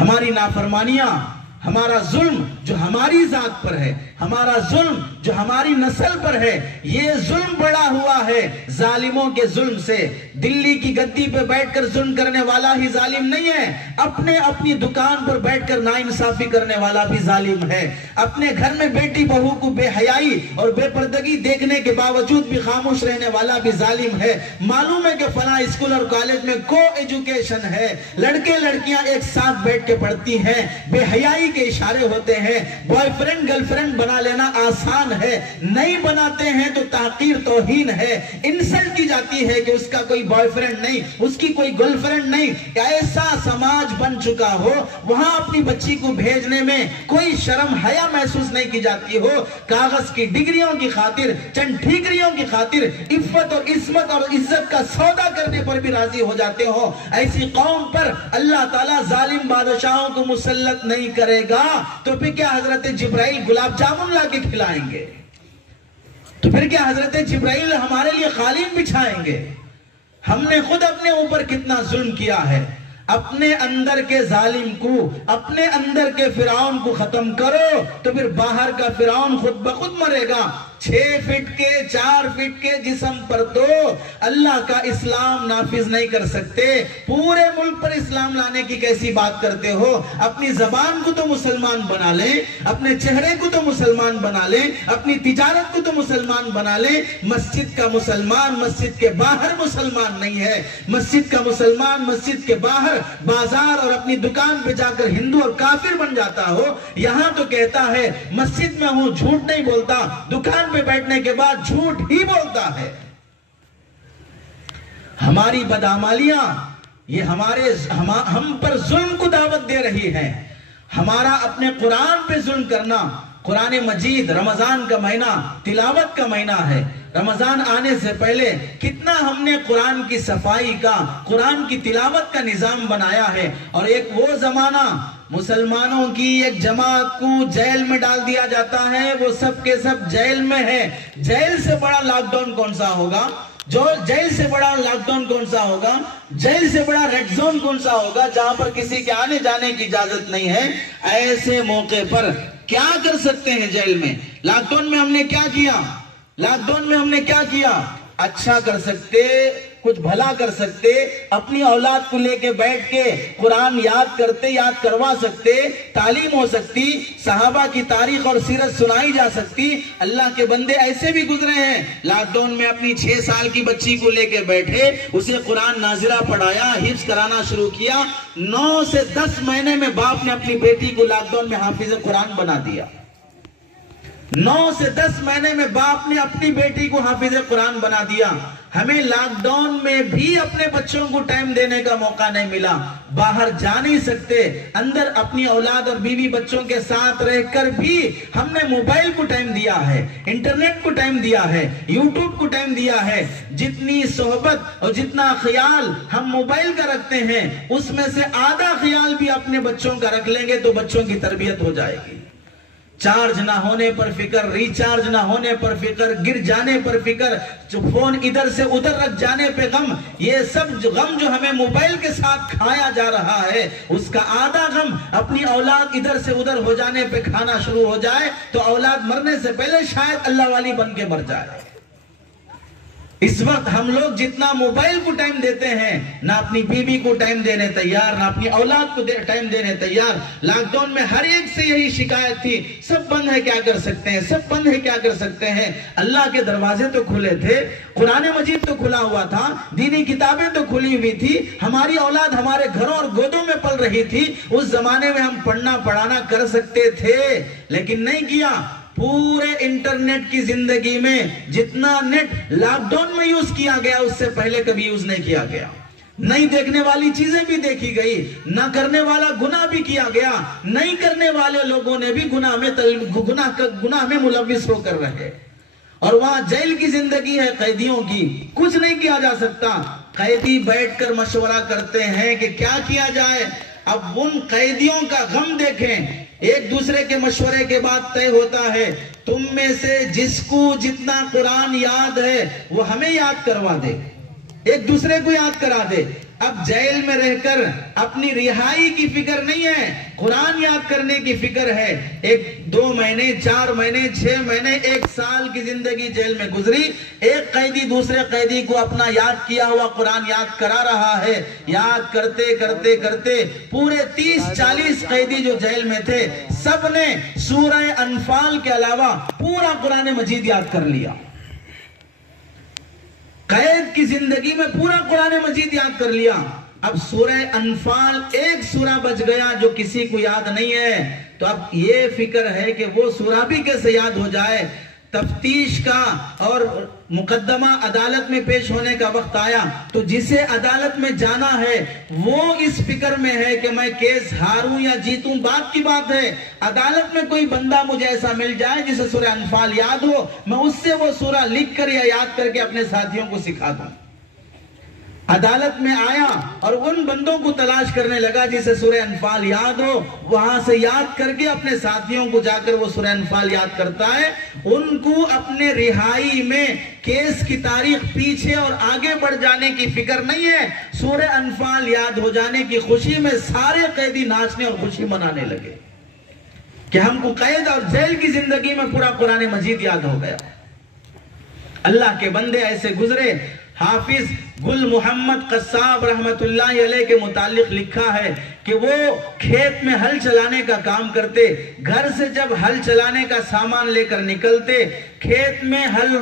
ہماری نافرمانیاں, ہمارا ظلم جو ہماری ذات پر ہے, ہمارا ظلم جو ہماری نسل پر ہے, یہ ظلم بڑا ہوا ہے ظالموں کے ظلم سے. دلی کی گدی پہ بیٹھ کر ظلم کرنے والا ہی ظالم نہیں ہے, اپنی دکان پر بیٹھ کر ناانصافی کرنے والا بھی ظالم ہے. اپنے گھر میں بیٹی بہو کو بے حیائی اور بے پردگی دیکھنے کے باوجود بھی خاموش رہنے والا بھی ظالم ہے. معلوم ہے کہ فلاں اسکول اور کالج میں کو ایجوکیشن ہے, لڑکے لڑکیاں ایک ساتھ بیٹھ کے پڑھتی ہیں, بے حیائی کے اشارے ہوتے ہیں. بوائے فرینڈ گرل فرینڈ بنا لینا آسان ہے, نہیں بناتے ہیں تو تحقیر توہین ہے. انسلٹ کی جاتی ہے کہ اس کا کوئی بوائے فرینڈ نہیں, اس کی کوئی گرل فرینڈ نہیں. ایسا سماج بن چکا ہو, وہاں اپنی بچی کو بھیجنے میں کوئی شرم حیا محسوس نہیں کی جاتی ہو. کاغذ کی ڈگریوں کی خاطر, چند ٹھیکریوں کی خاطر عفت اور عصمت اور عزت کا سودا کرنے پر بھی راضی ہو جاتے ہو. ایسی قوم پر اللہ تعالیٰ ظالم بادشاہوں کو مسلط نہیں کرے گا تو پھر کیا حضرت جبرائیل گلاب جامن لا کے کھلائیں گے؟ تو پھر کیا حضرت جبرائیل ہمارے لیے قالین بچھائیں گے؟ ہم نے خود اپنے اوپر کتنا ظلم کیا ہے. اپنے اندر کے ظالم کو, اپنے اندر کے فرعون کو ختم کرو تو پھر باہر کا فرعون خود بخود مرے گا. 6 فٹ کے 4 فٹ کے جسم پر تو اللہ کا اسلام نافذ نہیں کر سکتے, پورے ملک پر اسلام لانے کی کیسی بات کرتے ہو؟ اپنی زبان کو تو مسلمان بنا لیں, اپنے چہرے کو تو مسلمان بنا لیں, اپنی تجارت کو تو مسلمان بنا لیں. مسجد کا مسلمان مسجد کے باہر مسلمان نہیں ہے. مسجد کا مسلمان مسجد کے باہر بازار اور اپنی دکان پہ جا کر ہندو اور کافر بن جاتا ہو. یہاں تو کہتا ہے مسجد میں ہوں جھوٹ نہیں بولتا, دکان پہ بیٹھنے کے بعد جھوٹ ہی بولتا ہے. ہماری بدعمالیاں یہ ہم پر ظلم کو دعوت دے رہی ہیں. ہمارا اپنے قرآن پہ ظلم کرنا. قرآن مجید رمضان کا مہینہ تلاوت کا مہینہ ہے. رمضان آنے سے پہلے کتنا ہم نے قرآن کی صفائی کا, قرآن کی تلاوت کا نظام بنایا ہے. اور ایک وہ زمانہ مسلمانوں کی ایک جماعت کو جیل میں ڈال دیا جاتا ہے, وہ سب کے سب جیل میں ہے. جیل سے بڑا لاک ڈاؤن کون سا ہوگا؟ جو جیل سے بڑا لاک ڈاؤن کون سا ہوگا؟ جیل سے بڑا ریڈ زون کون سا ہوگا جہاں پر کسی کے آنے جانے کی اجازت نہیں ہے؟ ایسے موقع پر کیا کر سکتے ہیں جیل میں؟ لاک ڈاؤن میں ہم نے کیا کیا؟ لاک ڈاؤن میں ہم نے کیا کیا؟ اچھا کر سکتے، کچھ بھلا کر سکتے، اپنی اولاد کو لے کے بیٹھ کے قرآن یاد کرتے، یاد کروا سکتے، تعلیم ہو سکتی، صحابہ کی تاریخ اور سیرت سنائی جا سکتی۔ اللہ کے بندے ایسے بھی گزرے ہیں، لاک ڈاؤن میں اپنی 6 سال کی بچی کو لے کے بیٹھے، اسے قرآن نازلہ پڑھایا، حفظ کرانا شروع کیا۔ 9 سے 10 مہینے میں باپ نے اپنی بیٹی کو لاک ڈاؤن میں حافظ قرآن بنا دیا۔ 9 سے 10 مہینے میں باپ نے اپنی بیٹی کو حافظ قرآن بنا دیا۔ ہمیں لاک ڈاؤن میں بھی اپنے بچوں کو ٹائم دینے کا موقع نہیں ملا، باہر جا نہیں سکتے، اندر اپنی اولاد اور بیوی بچوں کے ساتھ رہ کر بھی ہم نے موبائل کو ٹائم دیا ہے، انٹرنیٹ کو ٹائم دیا ہے، یوٹیوب کو ٹائم دیا ہے۔ جتنی صحبت اور جتنا خیال ہم موبائل کا رکھتے ہیں، اس میں سے آدھا خیال بھی اپنے بچوں کا رکھ لیں گے تو بچوں کی تربیت ہو جائے گی۔ چارج نہ ہونے پر فکر، ریچارج نہ ہونے پر فکر، گر جانے پر فکر، فون ادھر سے ادھر رکھ جانے پہ غم، یہ سب غم جو ہمیں موبائل کے ساتھ کھایا جا رہا ہے، اس کا آدھا غم اپنی اولاد ادھر سے ادھر ہو جانے پہ کھانا شروع ہو جائے تو اولاد مرنے سے پہلے شاید اللہ والی بن کے مر جائے۔ اس وقت ہم لوگ جتنا موبائل کو ٹائم دیتے ہیں، نہ اپنی بیوی کو ٹائم دینے تیار، نہ اپنی اولاد کو ٹائم دینے تیار۔ لاک ڈاؤن میں ہر ایک سے یہی شکایت تھی، سب بند ہے کیا کر سکتے ہیں، سب بند ہے کیا کر سکتے ہیں۔ اللہ کے دروازے تو کھلے تھے، قرآن مجید تو کھلا ہوا تھا، دینی کتابیں تو کھلی ہوئی تھی، ہماری اولاد ہمارے گھروں اور گودوں میں پل رہی تھی۔ اس زمانے میں ہم پڑھنا پڑھانا کر سکتے تھے، لیکن نہیں کیا۔ پورے انٹرنیٹ کی زندگی میں جتنا نیٹ لاک ڈاؤن میں یوز کیا گیا اس سے پہلے کبھی یوز نہیں کیا گیا۔ نہیں دیکھنے والی چیزیں بھی دیکھی گئی، نہ کرنے والا گناہ بھی کیا گیا، نہیں کرنے والے لوگوں نے بھی گناہ میں ملوث ہو کر رہے۔ اور وہاں جیل کی زندگی ہے قیدیوں کی، کچھ نہیں کیا جا سکتا۔ قیدی بیٹھ کر مشورہ کرتے ہیں کہ کیا کیا جائے۔ اب ان قیدیوں کا غم دیکھیں، ایک دوسرے کے مشورے کے بعد طے ہوتا ہے تم میں سے جس کو جتنا قرآن یاد ہے وہ ہمیں یاد کروا دے، ایک دوسرے کو یاد کرا دے۔ اب جیل میں رہ کر اپنی رہائی کی فکر نہیں ہے، قرآن یاد کرنے کی فکر ہے۔ 1-2 مہینے، 4 مہینے، 6 مہینے، 1 سال کی زندگی جیل میں گزری، ایک قیدی دوسرے قیدی کو اپنا یاد کیا ہوا قرآن یاد کرا رہا ہے۔ یاد کرتے کرتے کرتے پورے 30-40 قیدی جو جیل میں تھے سب نے سورہ انفال کے علاوہ پورا قرآن مجید یاد کر لیا۔ قید کی زندگی میں پورا قرآن مجید یاد کر لیا۔ اب سورہ انفال ایک سورہ بچ گیا جو کسی کو یاد نہیں ہے، تو اب یہ فکر ہے کہ وہ سورہ بھی کیسے یاد ہو جائے۔ تفتیش کا اور مقدمہ عدالت میں پیش ہونے کا وقت آیا تو جسے عدالت میں جانا ہے وہ اس فکر میں ہے کہ میں کیس ہاروں یا جیتوں، بات کی بات ہے۔ عدالت میں کوئی بندہ مجھے ایسا مل جائے جسے سورہ انفال یاد ہو، میں اس سے وہ سورہ لکھ کر یا یاد کر کے اپنے ساتھیوں کو سکھا دوں۔ عدالت میں آیا اور ان بندوں کو تلاش کرنے لگا جسے سورہ انفال یاد ہو، وہاں سے یاد کر کے اپنے ساتھیوں کو جا کر وہ سورہ انفال یاد کرتا ہے۔ ان کو اپنے رہائی میں کیس کی تاریخ پیچھے اور آگے بڑھ جانے کی فکر نہیں ہے، سورہ انفال یاد ہو جانے کی خوشی میں سارے قیدی ناچنے اور خوشی منانے لگے کہ ہم کو قید اور جیل کی زندگی میں پورا قرآن مجید یاد ہو گیا۔ اللہ کے بندے ایسے گزرے۔ حافظ گل محمد قصاب رحمت اللہ علیہ کے متعلق لکھا ہے کہ وہ کھیت میں ہل چلانے کا کام کرتے، گھر سے جب ہل چلانے کا سامان لے کر نکلتے، کھیت میں ہل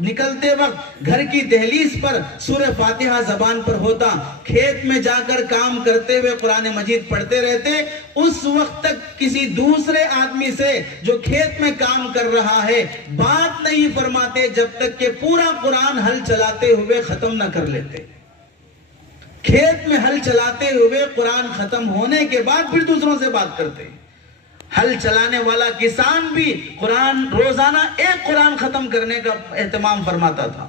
نکلتے وقت گھر کی دہلیز پر سورہ فاتحہ زبان پر ہوتا، کھیت میں جا کر کام کرتے ہوئے قرآن مجید پڑھتے رہتے۔ اس وقت تک کسی دوسرے آدمی سے جو کھیت میں کام کر رہا ہے بات نہیں فرماتے جب تک کہ پورا قرآن ہل چلاتے ہوئے ختم نہ کر لیتے۔ کھیت میں ہل چلاتے ہوئے قرآن ختم ہونے کے بعد پھر دوسروں سے بات کرتے۔ ہل چلانے والا کسان بھی قرآن روزانہ ایک قرآن ختم کرنے کا اہتمام فرماتا تھا۔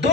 2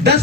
10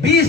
20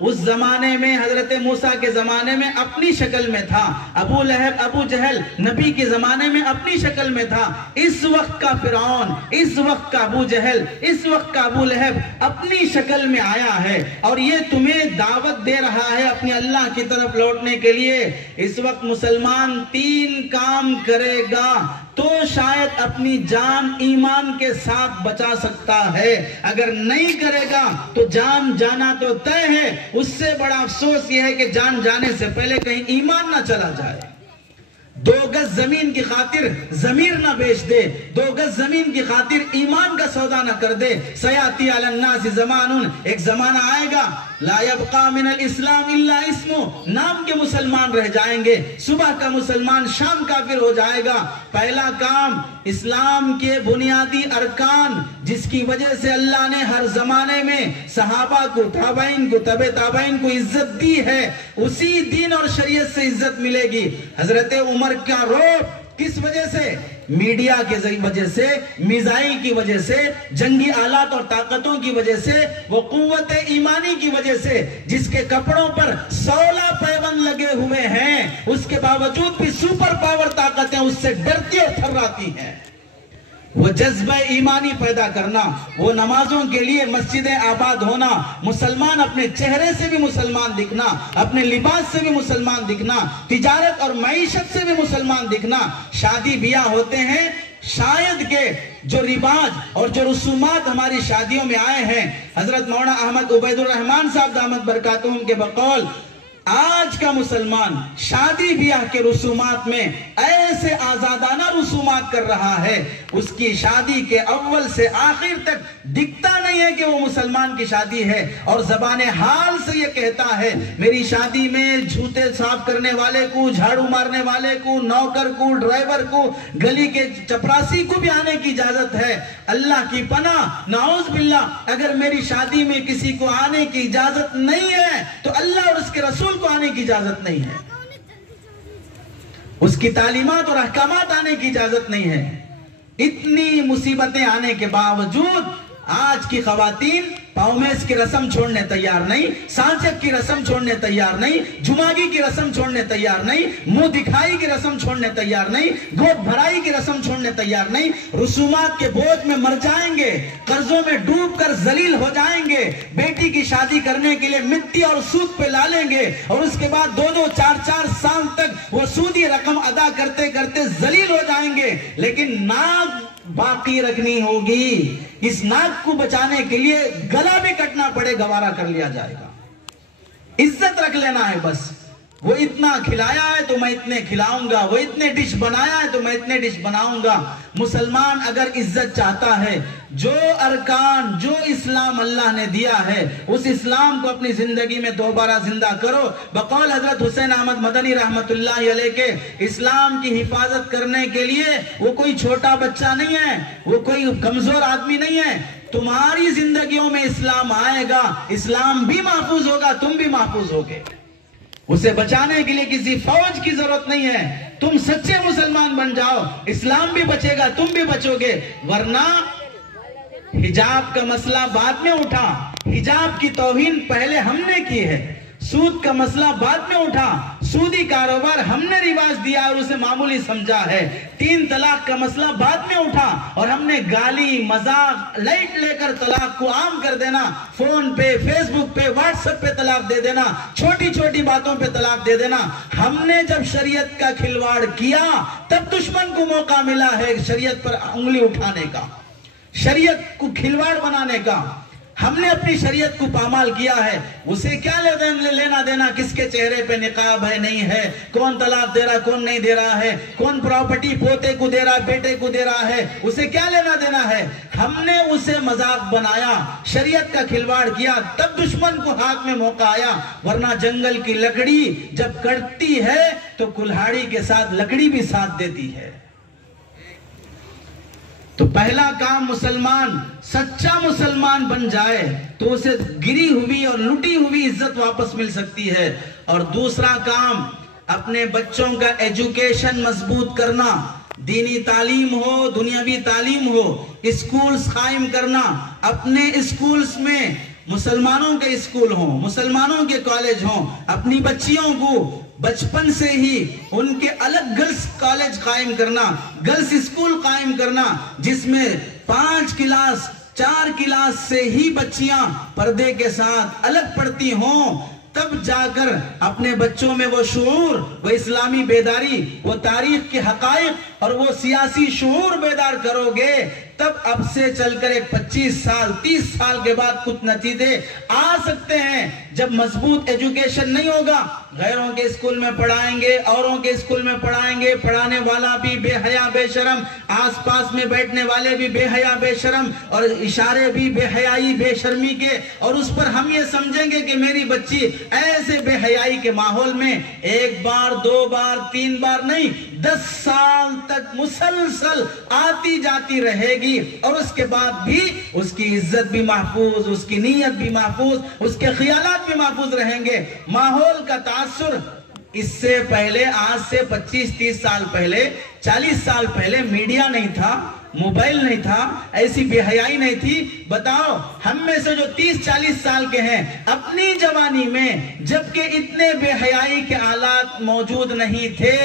اس زمانے میں حضرت موسیٰ کے زمانے میں اپنی شکل میں تھا، ابو لہب ابو جہل نبی کے زمانے میں اپنی شکل میں تھا، اس وقت کا فرعون، اس وقت کا ابو جہل، اس وقت کا ابو لہب اپنی شکل میں آیا ہے اور یہ تمہیں دعوت دے رہا ہے اپنے اللہ کی طرف لوٹنے کے لیے۔ اس وقت مسلمان 3 کام کرے گا تو شاید اپنی جان ایمان کے ساتھ بچا سکتا ہے، اگر نہیں کرے گا تو جان جانا تو طے ہے۔ اس سے بڑا افسوس یہ ہے کہ جان جانے سے پہلے کہیں ایمان نہ چلا جائے۔ 2 گز زمین کی خاطر ضمیر نہ بیچ دے، 2 گز زمین کی خاطر ایمان کا سودا نہ کر دے۔ سیاتی علی الناس زمان، ایک زمانہ آئے گا لا یبقى من الاسلام الا اسمو، نام کے مسلمان رہ جائیں گے، صبح کا مسلمان شام کافر ہو جائے گا۔ پہلا کام اسلام کے بنیادی ارکان جس کی وجہ سے اللہ نے ہر زمانے میں صحابہ کو، تابعین کو، تبع تابعین کو عزت دی ہے، اسی دین اور شریعت سے عزت ملے گی۔ حضرت عمر کا رعب کس وجہ سے؟ میڈیا کے وجہ سے، میزائل کی وجہ سے، جنگی آلات اور طاقتوں کی وجہ سے، وہ قوت ایمانی کی وجہ سے جس کے کپڑوں پر 16 پیوند لگے ہوئے ہیں، اس کے باوجود بھی سپر پاور طاقتیں اس سے ڈرتی اور تھراتی ہیں۔ وہ جذبہ ایمانی پیدا کرنا، وہ نمازوں کے لیے مسجدیں آباد ہونا، مسلمان اپنے چہرے سے بھی مسلمان دکھنا، اپنے لباس سے بھی مسلمان دکھنا، تجارت اور معیشت سے بھی مسلمان دکھنا۔ شادی بیاہ ہوتے ہیں، شاید کہ جو رواج اور جو رسومات ہماری شادیوں میں آئے ہیں، حضرت مولانا احمد عبید الرحمن صاحب دامت برکاتہم کے بقول آج کا مسلمان شادی بیاہ کے رسومات میں ایسے آزادانہ رسومات کر رہا ہے، اس کی شادی کے اول سے آخر تک دکھتا نہیں ہے کہ وہ مسلمان کی شادی ہے، اور زبان حال سے یہ کہتا ہے میری شادی میں جھوتے صاف کرنے والے کو، جھاڑو مارنے والے کو، نوکر کو، ڈرائیور کو، گلی کے چپراسی کو بھی آنے کی اجازت ہے۔ اللہ کی پناہ، نعوذ باللہ، اگر میری شادی میں کسی کو آنے کی اجازت نہیں ہے تو اللہ اور اس کے رسول کو آنے کی اجازت نہیں ہے، اس کی تعلیمات اور احکامات آنے کی اجازت نہیں ہے۔ اتنی مصیبتیں آنے کے باوجود آج کی خواتین پاؤمیس کی رسم چھوڑنے تیار نہیں، سانچک کی رسم چھوڑنے تیار نہیں، جماگی کی رسم چھوڑنے تیار نہیں، منہ دکھائی کی رسم چھوڑنے تیار نہیں، گود بھرائی کی رسم چھوڑنے تیار نہیں۔ رسومات کے بوجھ میں مر جائیں گے، قرضوں میں ڈوب کر ذلیل ہو جائیں گے، بیٹی کی شادی کرنے کے لیے مٹی اور سود پہ لا لیں گے، اور اس کے بعد 2-2 4-4 سال تک وہ سودی رقم ادا کرتے کرتے ذلیل ہو جائیں گے، لیکن ناک باقی رکھنی ہوگی۔ اس ناک کو بچانے کے لیے گلا بھی کٹنا پڑے، گوارا کر لیا جائے گا۔ عزت رکھ لینا ہے بس، وہ اتنا کھلایا ہے تو میں اتنے کھلاؤں گا، وہ اتنے ڈش بنایا ہے تو میں اتنے ڈش بناؤں گا۔ مسلمان اگر عزت چاہتا ہے، جو ارکان، جو اسلام اللہ نے دیا ہے، اس اسلام کو اپنی زندگی میں دوبارہ زندہ کرو۔ بقول حضرت حسین احمد مدنی رحمت اللہ علیہ کے اسلام کی حفاظت کرنے کے لیے وہ کوئی چھوٹا بچہ نہیں ہے، وہ کوئی کمزور آدمی نہیں ہے۔ تمہاری زندگیوں میں اسلام آئے گا، اسلام بھی محفوظ ہوگا، تم بھی محفوظ ہوگے۔ اسے بچانے کے لیے کسی فوج کی ضرورت نہیں ہے، تم سچے مسلمان بن جاؤ، اسلام بھی بچے گا، تم بھی بچو گے۔ ورنہ حجاب کا مسئلہ بعد میں اٹھا، حجاب کی توہین پہلے ہم نے کی ہے، سود کا مسئلہ بعد میں اٹھا، سودی کاروبار ہم نے رواج دیا اور اسے معمولی سمجھا ہے، 3 طلاق کا مسئلہ بعد میں اٹھا اور ہم نے گالی مذاق لائٹ لے کر طلاق کو عام کر دینا، فون پہ، فیس بک پہ، واٹس ایپ پہ طلاق دے دینا، چھوٹی چھوٹی باتوں پہ طلاق دے دینا۔ ہم نے جب شریعت کا کھلواڑ کیا تب دشمن کو موقع ملا ہے شریعت پر انگلی اٹھانے کا، شریعت کو کھلواڑ بنانے کا۔ ہم نے اپنی شریعت کو پامال کیا ہے، اسے کیا لینا دینا کس کے چہرے پہ نقاب ہے نہیں ہے، کون طلاق دے رہا کون نہیں دے رہا ہے، کون پراپرٹی پوتے کو دے رہا بیٹے کو دے رہا ہے، اسے کیا لینا دینا ہے۔ ہم نے اسے مذاق بنایا، شریعت کا کھلواڑ کیا، تب دشمن کو ہاتھ میں موقع آیا۔ ورنہ جنگل کی لکڑی جب کٹتی ہے تو کلہاڑی کے ساتھ لکڑی بھی ساتھ دیتی ہے۔ تو پہلا کام مسلمان سچا مسلمان بن جائے تو اسے گری ہوئی اور لٹی ہوئی عزت واپس مل سکتی ہے۔ اور دوسرا کام اپنے بچوں کا ایجوکیشن مضبوط کرنا، دینی تعلیم ہو، دنیاوی تعلیم ہو، اسکولز قائم کرنا، اپنے اسکولز میں مسلمانوں کے اسکول ہوں، مسلمانوں کے کالج ہوں، اپنی بچیوں کو بچپن سے ہی ان کے الگ گرلز کالج قائم کرنا، گرلز اسکول قائم کرنا، جس میں 5 کلاس 4 کلاس سے ہی بچیاں پردے کے ساتھ الگ پڑھتی ہوں، تب جا کر اپنے بچوں میں وہ شعور، وہ اسلامی بیداری، وہ تاریخ کے حقائق اور وہ سیاسی شعور بیدار کرو گے، تب اب سے چل کر ایک 25 سال 30 سال کے بعد کچھ نتیجے آ سکتے ہیں۔ جب مضبوط ایجوکیشن نہیں ہوگا، غیروں کے اسکول میں پڑھائیں گے، اوروں کے اسکول میں پڑھائیں گے، پڑھانے والا بھی بے حیا بے شرم، آس پاس میں بیٹھنے والے بھی بے حیا بے شرم، اور اشارے بھی بے حیائی بے شرمی کے، اور اس پر ہم یہ سمجھیں گے کہ میری بچی ایسے بے حیائی کے ماحول میں 1 بار 2 بار 3 بار نہیں 10 سال تک مسلسل آتی جاتی رہے گی، اور اس کے بعد بھی اس کی عزت بھی محفوظ، اس کی نیت بھی محفوظ، اس کے خیالات بھی محفوظ رہیں گے۔ ماحول کا تاثر اس سے پہلے، آج سے 25-30 سال پہلے، 40 سال پہلے میڈیا نہیں تھا، موبائل نہیں تھا، ایسی بے حیائی نہیں تھی۔ بتاؤ ہم میں سے جو 30-40 سال کے ہیں، اپنی جوانی میں جبکہ اتنے بے حیائی کے آلات موجود نہیں تھے،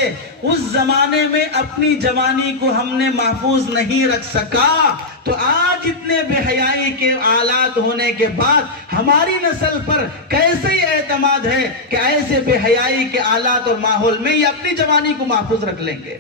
اس زمانے میں اپنی جوانی کو ہم نے محفوظ نہیں رکھ سکا، تو آج اتنے بے حیائی کے آلات ہونے کے بعد ہماری نسل پر کیسے ہی اعتماد ہے کہ ایسے بے حیائی کے آلات اور ماحول میں یہ اپنی جوانی کو محفوظ رکھ لیں گے۔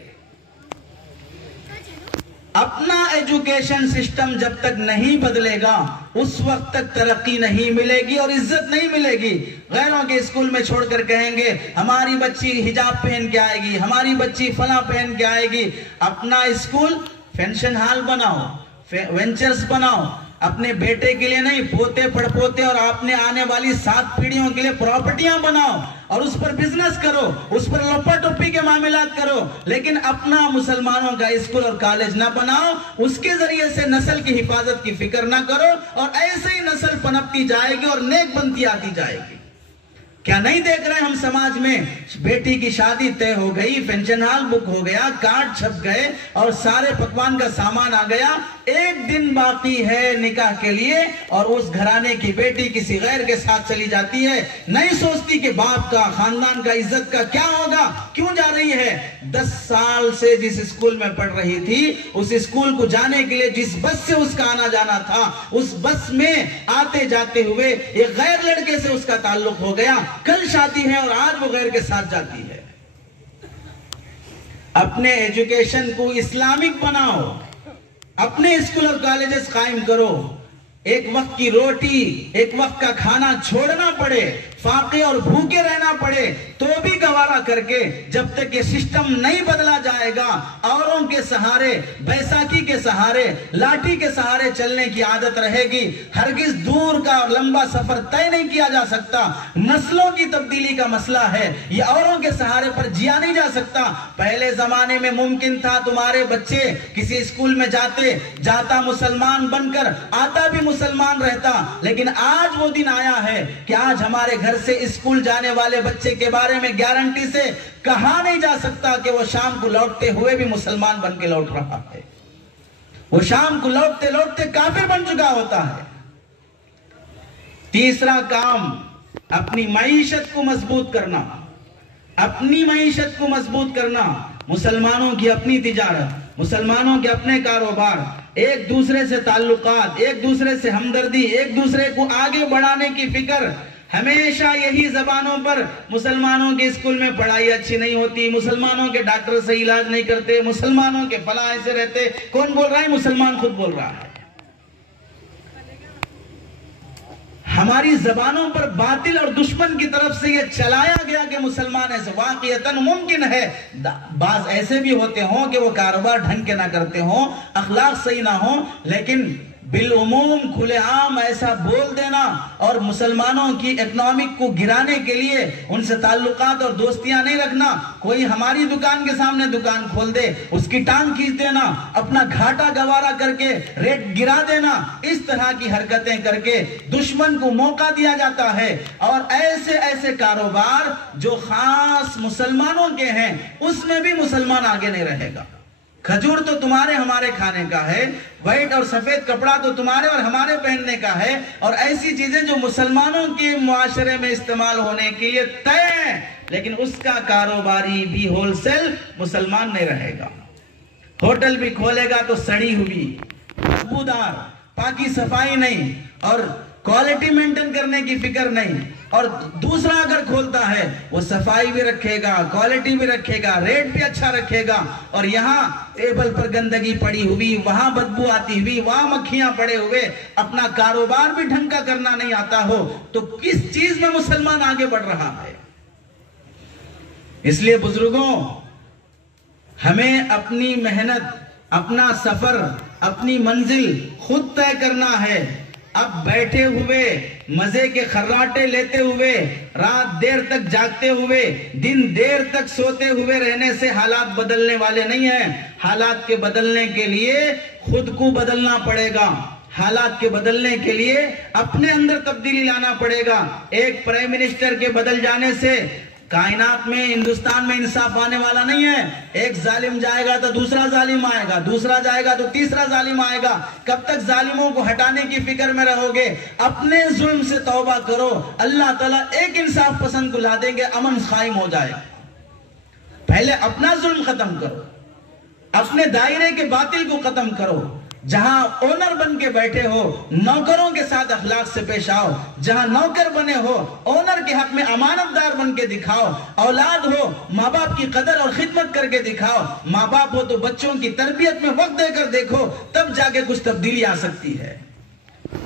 اپنا ایجوکیشن سسٹم جب تک نہیں بدلے گا، اس وقت تک ترقی نہیں ملے گی اور عزت نہیں ملے گی۔ غیروں کے اسکول میں چھوڑ کر کہیں گے ہماری بچی حجاب پہن کے آئے گی، ہماری بچی فلاں پہن کے آئے گی۔ اپنا اسکول فنکشن ہال بناؤ، وینچرز بناؤ، اپنے بیٹے کے لیے نہیں، پوتے پڑ پوتے اور اپنے آنے والی 7 پیڑھیوں کے لیے پراپرٹیاں بناؤ اور اس پر بزنس کرو، اس پر لپا ٹوپی کے معاملات کرو، لیکن اپنا مسلمانوں کا اسکول اور کالج نہ بناؤ، اس کے ذریعے سے نسل کی حفاظت کی فکر نہ کرو، اور ایسے ہی نسل پنپتی جائے گی اور نیک بنتی آتی جائے گی۔ کیا نہیں دیکھ رہے ہم سماج میں بیٹی کی شادی طے ہو گئی، فنکشن ہال بک ہو گیا، کارڈ چھپ گئے اور سارے پکوان کا سامان آ گیا، 1 دن باقی ہے نکاح کے لیے اور اس گھرانے کی بیٹی کسی غیر کے ساتھ چلی جاتی ہے، نہیں سوچتی کہ باپ کا، خاندان کا، عزت کا کیا ہوگا، کیوں جا رہی ہے؟ 10 سال سے جس اسکول میں پڑھ رہی تھی، اس اسکول کو جانے کے لیے جس بس سے اس کا آنا جانا تھا، اس بس میں آتے جاتے ہوئے ایک غیر لڑکے سے اس کا تعلق ہو گیا، کل شادی ہے اور آج وہ غیر کے ساتھ جاتی ہے۔ اپنے ایجوکیشن کو اسلامک بناؤ، اپنے اسکول اور کالجز قائم کرو، ایک وقت کی روٹی، ایک وقت کا کھانا چھوڑنا پڑے، فاقے اور بھوکے رہنا پڑے تو بھی گوارا کر کے، جب تک یہ سسٹم نہیں بدلا جائے گا، اوروں کے سہارے، بیساکھی کے سہارے، لاٹھی کے سہارے چلنے کی عادت رہے گی، ہرگز دور کا اور لمبا سفر طے نہیں کیا جا سکتا۔ نسلوں کی تبدیلی کا مسئلہ ہے، یہ اوروں کے سہارے پر جیا نہیں جا سکتا۔ پہلے زمانے میں ممکن تھا تمہارے بچے کسی اسکول میں جاتا مسلمان بن کر، آتا بھی مسلمان رہتا، لیکن آج وہ دن آیا ہے کہ آج ہمارے گھر سے اسکول جانے والے بچے کے بارے میں گارنٹی سے کہا نہیں جا سکتا کہ وہ شام کو لوٹتے ہوئے بھی مسلمان بن کے لوٹ رہا ہے، وہ شام کو لوٹتے لوٹتے کافر بن چکا ہوتا ہے۔ تیسرا کام، اپنی معیشت کو مضبوط کرنا، اپنی معیشت کو مضبوط کرنا، مسلمانوں کی اپنی تجارت، مسلمانوں کے اپنے کاروبار، ایک دوسرے سے تعلقات، ایک دوسرے سے ہمدردی، ایک دوسرے کو آگے بڑھانے کی فکر۔ ہمیشہ یہی زبانوں پر مسلمانوں کے اسکول میں پڑھائی اچھی نہیں ہوتی، مسلمانوں کے ڈاکٹر صحیح علاج نہیں کرتے، مسلمانوں کے فلاں ایسے رہتے۔ کون بول رہا ہے؟ مسلمان خود بول رہا ہے۔ ہماری زبانوں پر باطل اور دشمن کی طرف سے یہ چلایا گیا کہ مسلمان ایسے، واقعتاً ممکن ہے بعض ایسے بھی ہوتے ہوں کہ وہ کاروبار ڈھنگ کے نہ کرتے ہوں، اخلاق صحیح نہ ہوں، لیکن بالعموم کھلے عام ایسا بول دینا اور مسلمانوں کی اکنامک کو گرانے کے لیے ان سے تعلقات اور دوستیاں نہیں رکھنا، کوئی ہماری دکان کے سامنے دکان کھول دے اس کی ٹانگ کھینچ دینا، اپنا گھاٹا گوارا کر کے ریٹ گرا دینا، اس طرح کی حرکتیں کر کے دشمن کو موقع دیا جاتا ہے۔ اور ایسے ایسے کاروبار جو خاص مسلمانوں کے ہیں، اس میں بھی مسلمان آگے نہیں رہے گا۔ کھجور تو تمہارے ہمارے کھانے کا ہے، وائٹ اور سفید کپڑا تو تمہارے اور ہمارے پہننے کا ہے، اور ایسی چیزیں جو مسلمانوں کے معاشرے میں استعمال ہونے کے لیے طے ہیں، لیکن اس کا کاروباری بھی ہول سیل مسلمان نہیں رہے گا۔ ہوٹل بھی کھولے گا تو سڑی ہوئی، بدبودار، پاکی صفائی نہیں، اور کوالٹی مینٹین کرنے کی فکر نہیں، اور دوسرا اگر کھولتا ہے وہ صفائی بھی رکھے گا، کوالٹی بھی رکھے گا، ریٹ بھی اچھا رکھے گا، اور یہاں ٹیبل پر گندگی پڑی ہوئی، وہاں بدبو آتی ہوئی، وہاں مکھیاں پڑے ہوئے، اپنا کاروبار بھی ڈھنگ کا کرنا نہیں آتا ہو، تو کس چیز میں مسلمان آگے بڑھ رہا ہے؟ اس لیے بزرگوں، ہمیں اپنی محنت، اپنا سفر، اپنی منزل خود طے کرنا ہے۔ اب بیٹھے ہوئے مزے کے خراٹے لیتے ہوئے، رات دیر تک جاگتے ہوئے، دن دیر تک سوتے ہوئے رہنے سے حالات بدلنے والے نہیں ہیں۔ حالات کے بدلنے کے لیے خود کو بدلنا پڑے گا، حالات کے بدلنے کے لیے اپنے اندر تبدیلی لانا پڑے گا۔ ایک پرائم منسٹر کے بدل جانے سے کائنات میں، ہندوستان میں انصاف آنے والا نہیں ہے۔ ایک ظالم جائے گا تو دوسرا ظالم آئے گا، دوسرا جائے گا تو تیسرا ظالم آئے گا۔ کب تک ظالموں کو ہٹانے کی فکر میں رہو گے؟ اپنے ظلم سے توبہ کرو، اللہ تعالیٰ ایک انصاف پسند کو لا دیں گے، امن قائم ہو جائے گا۔ پہلے اپنا ظلم ختم کرو، اپنے دائرے کے باطل کو ختم کرو۔ جہاں اونر بن کے بیٹھے ہو، نوکروں کے ساتھ اخلاق سے پیش آؤ۔ جہاں نوکر بنے ہو، اونر کے حق میں امانت دار بن کے دکھاؤ۔ اولاد ہو، ماں باپ کی قدر اور خدمت کر کے دکھاؤ۔ ماں باپ ہو تو بچوں کی تربیت میں وقت دے کر دیکھو، تب جا کے کچھ تبدیلی آ سکتی ہے۔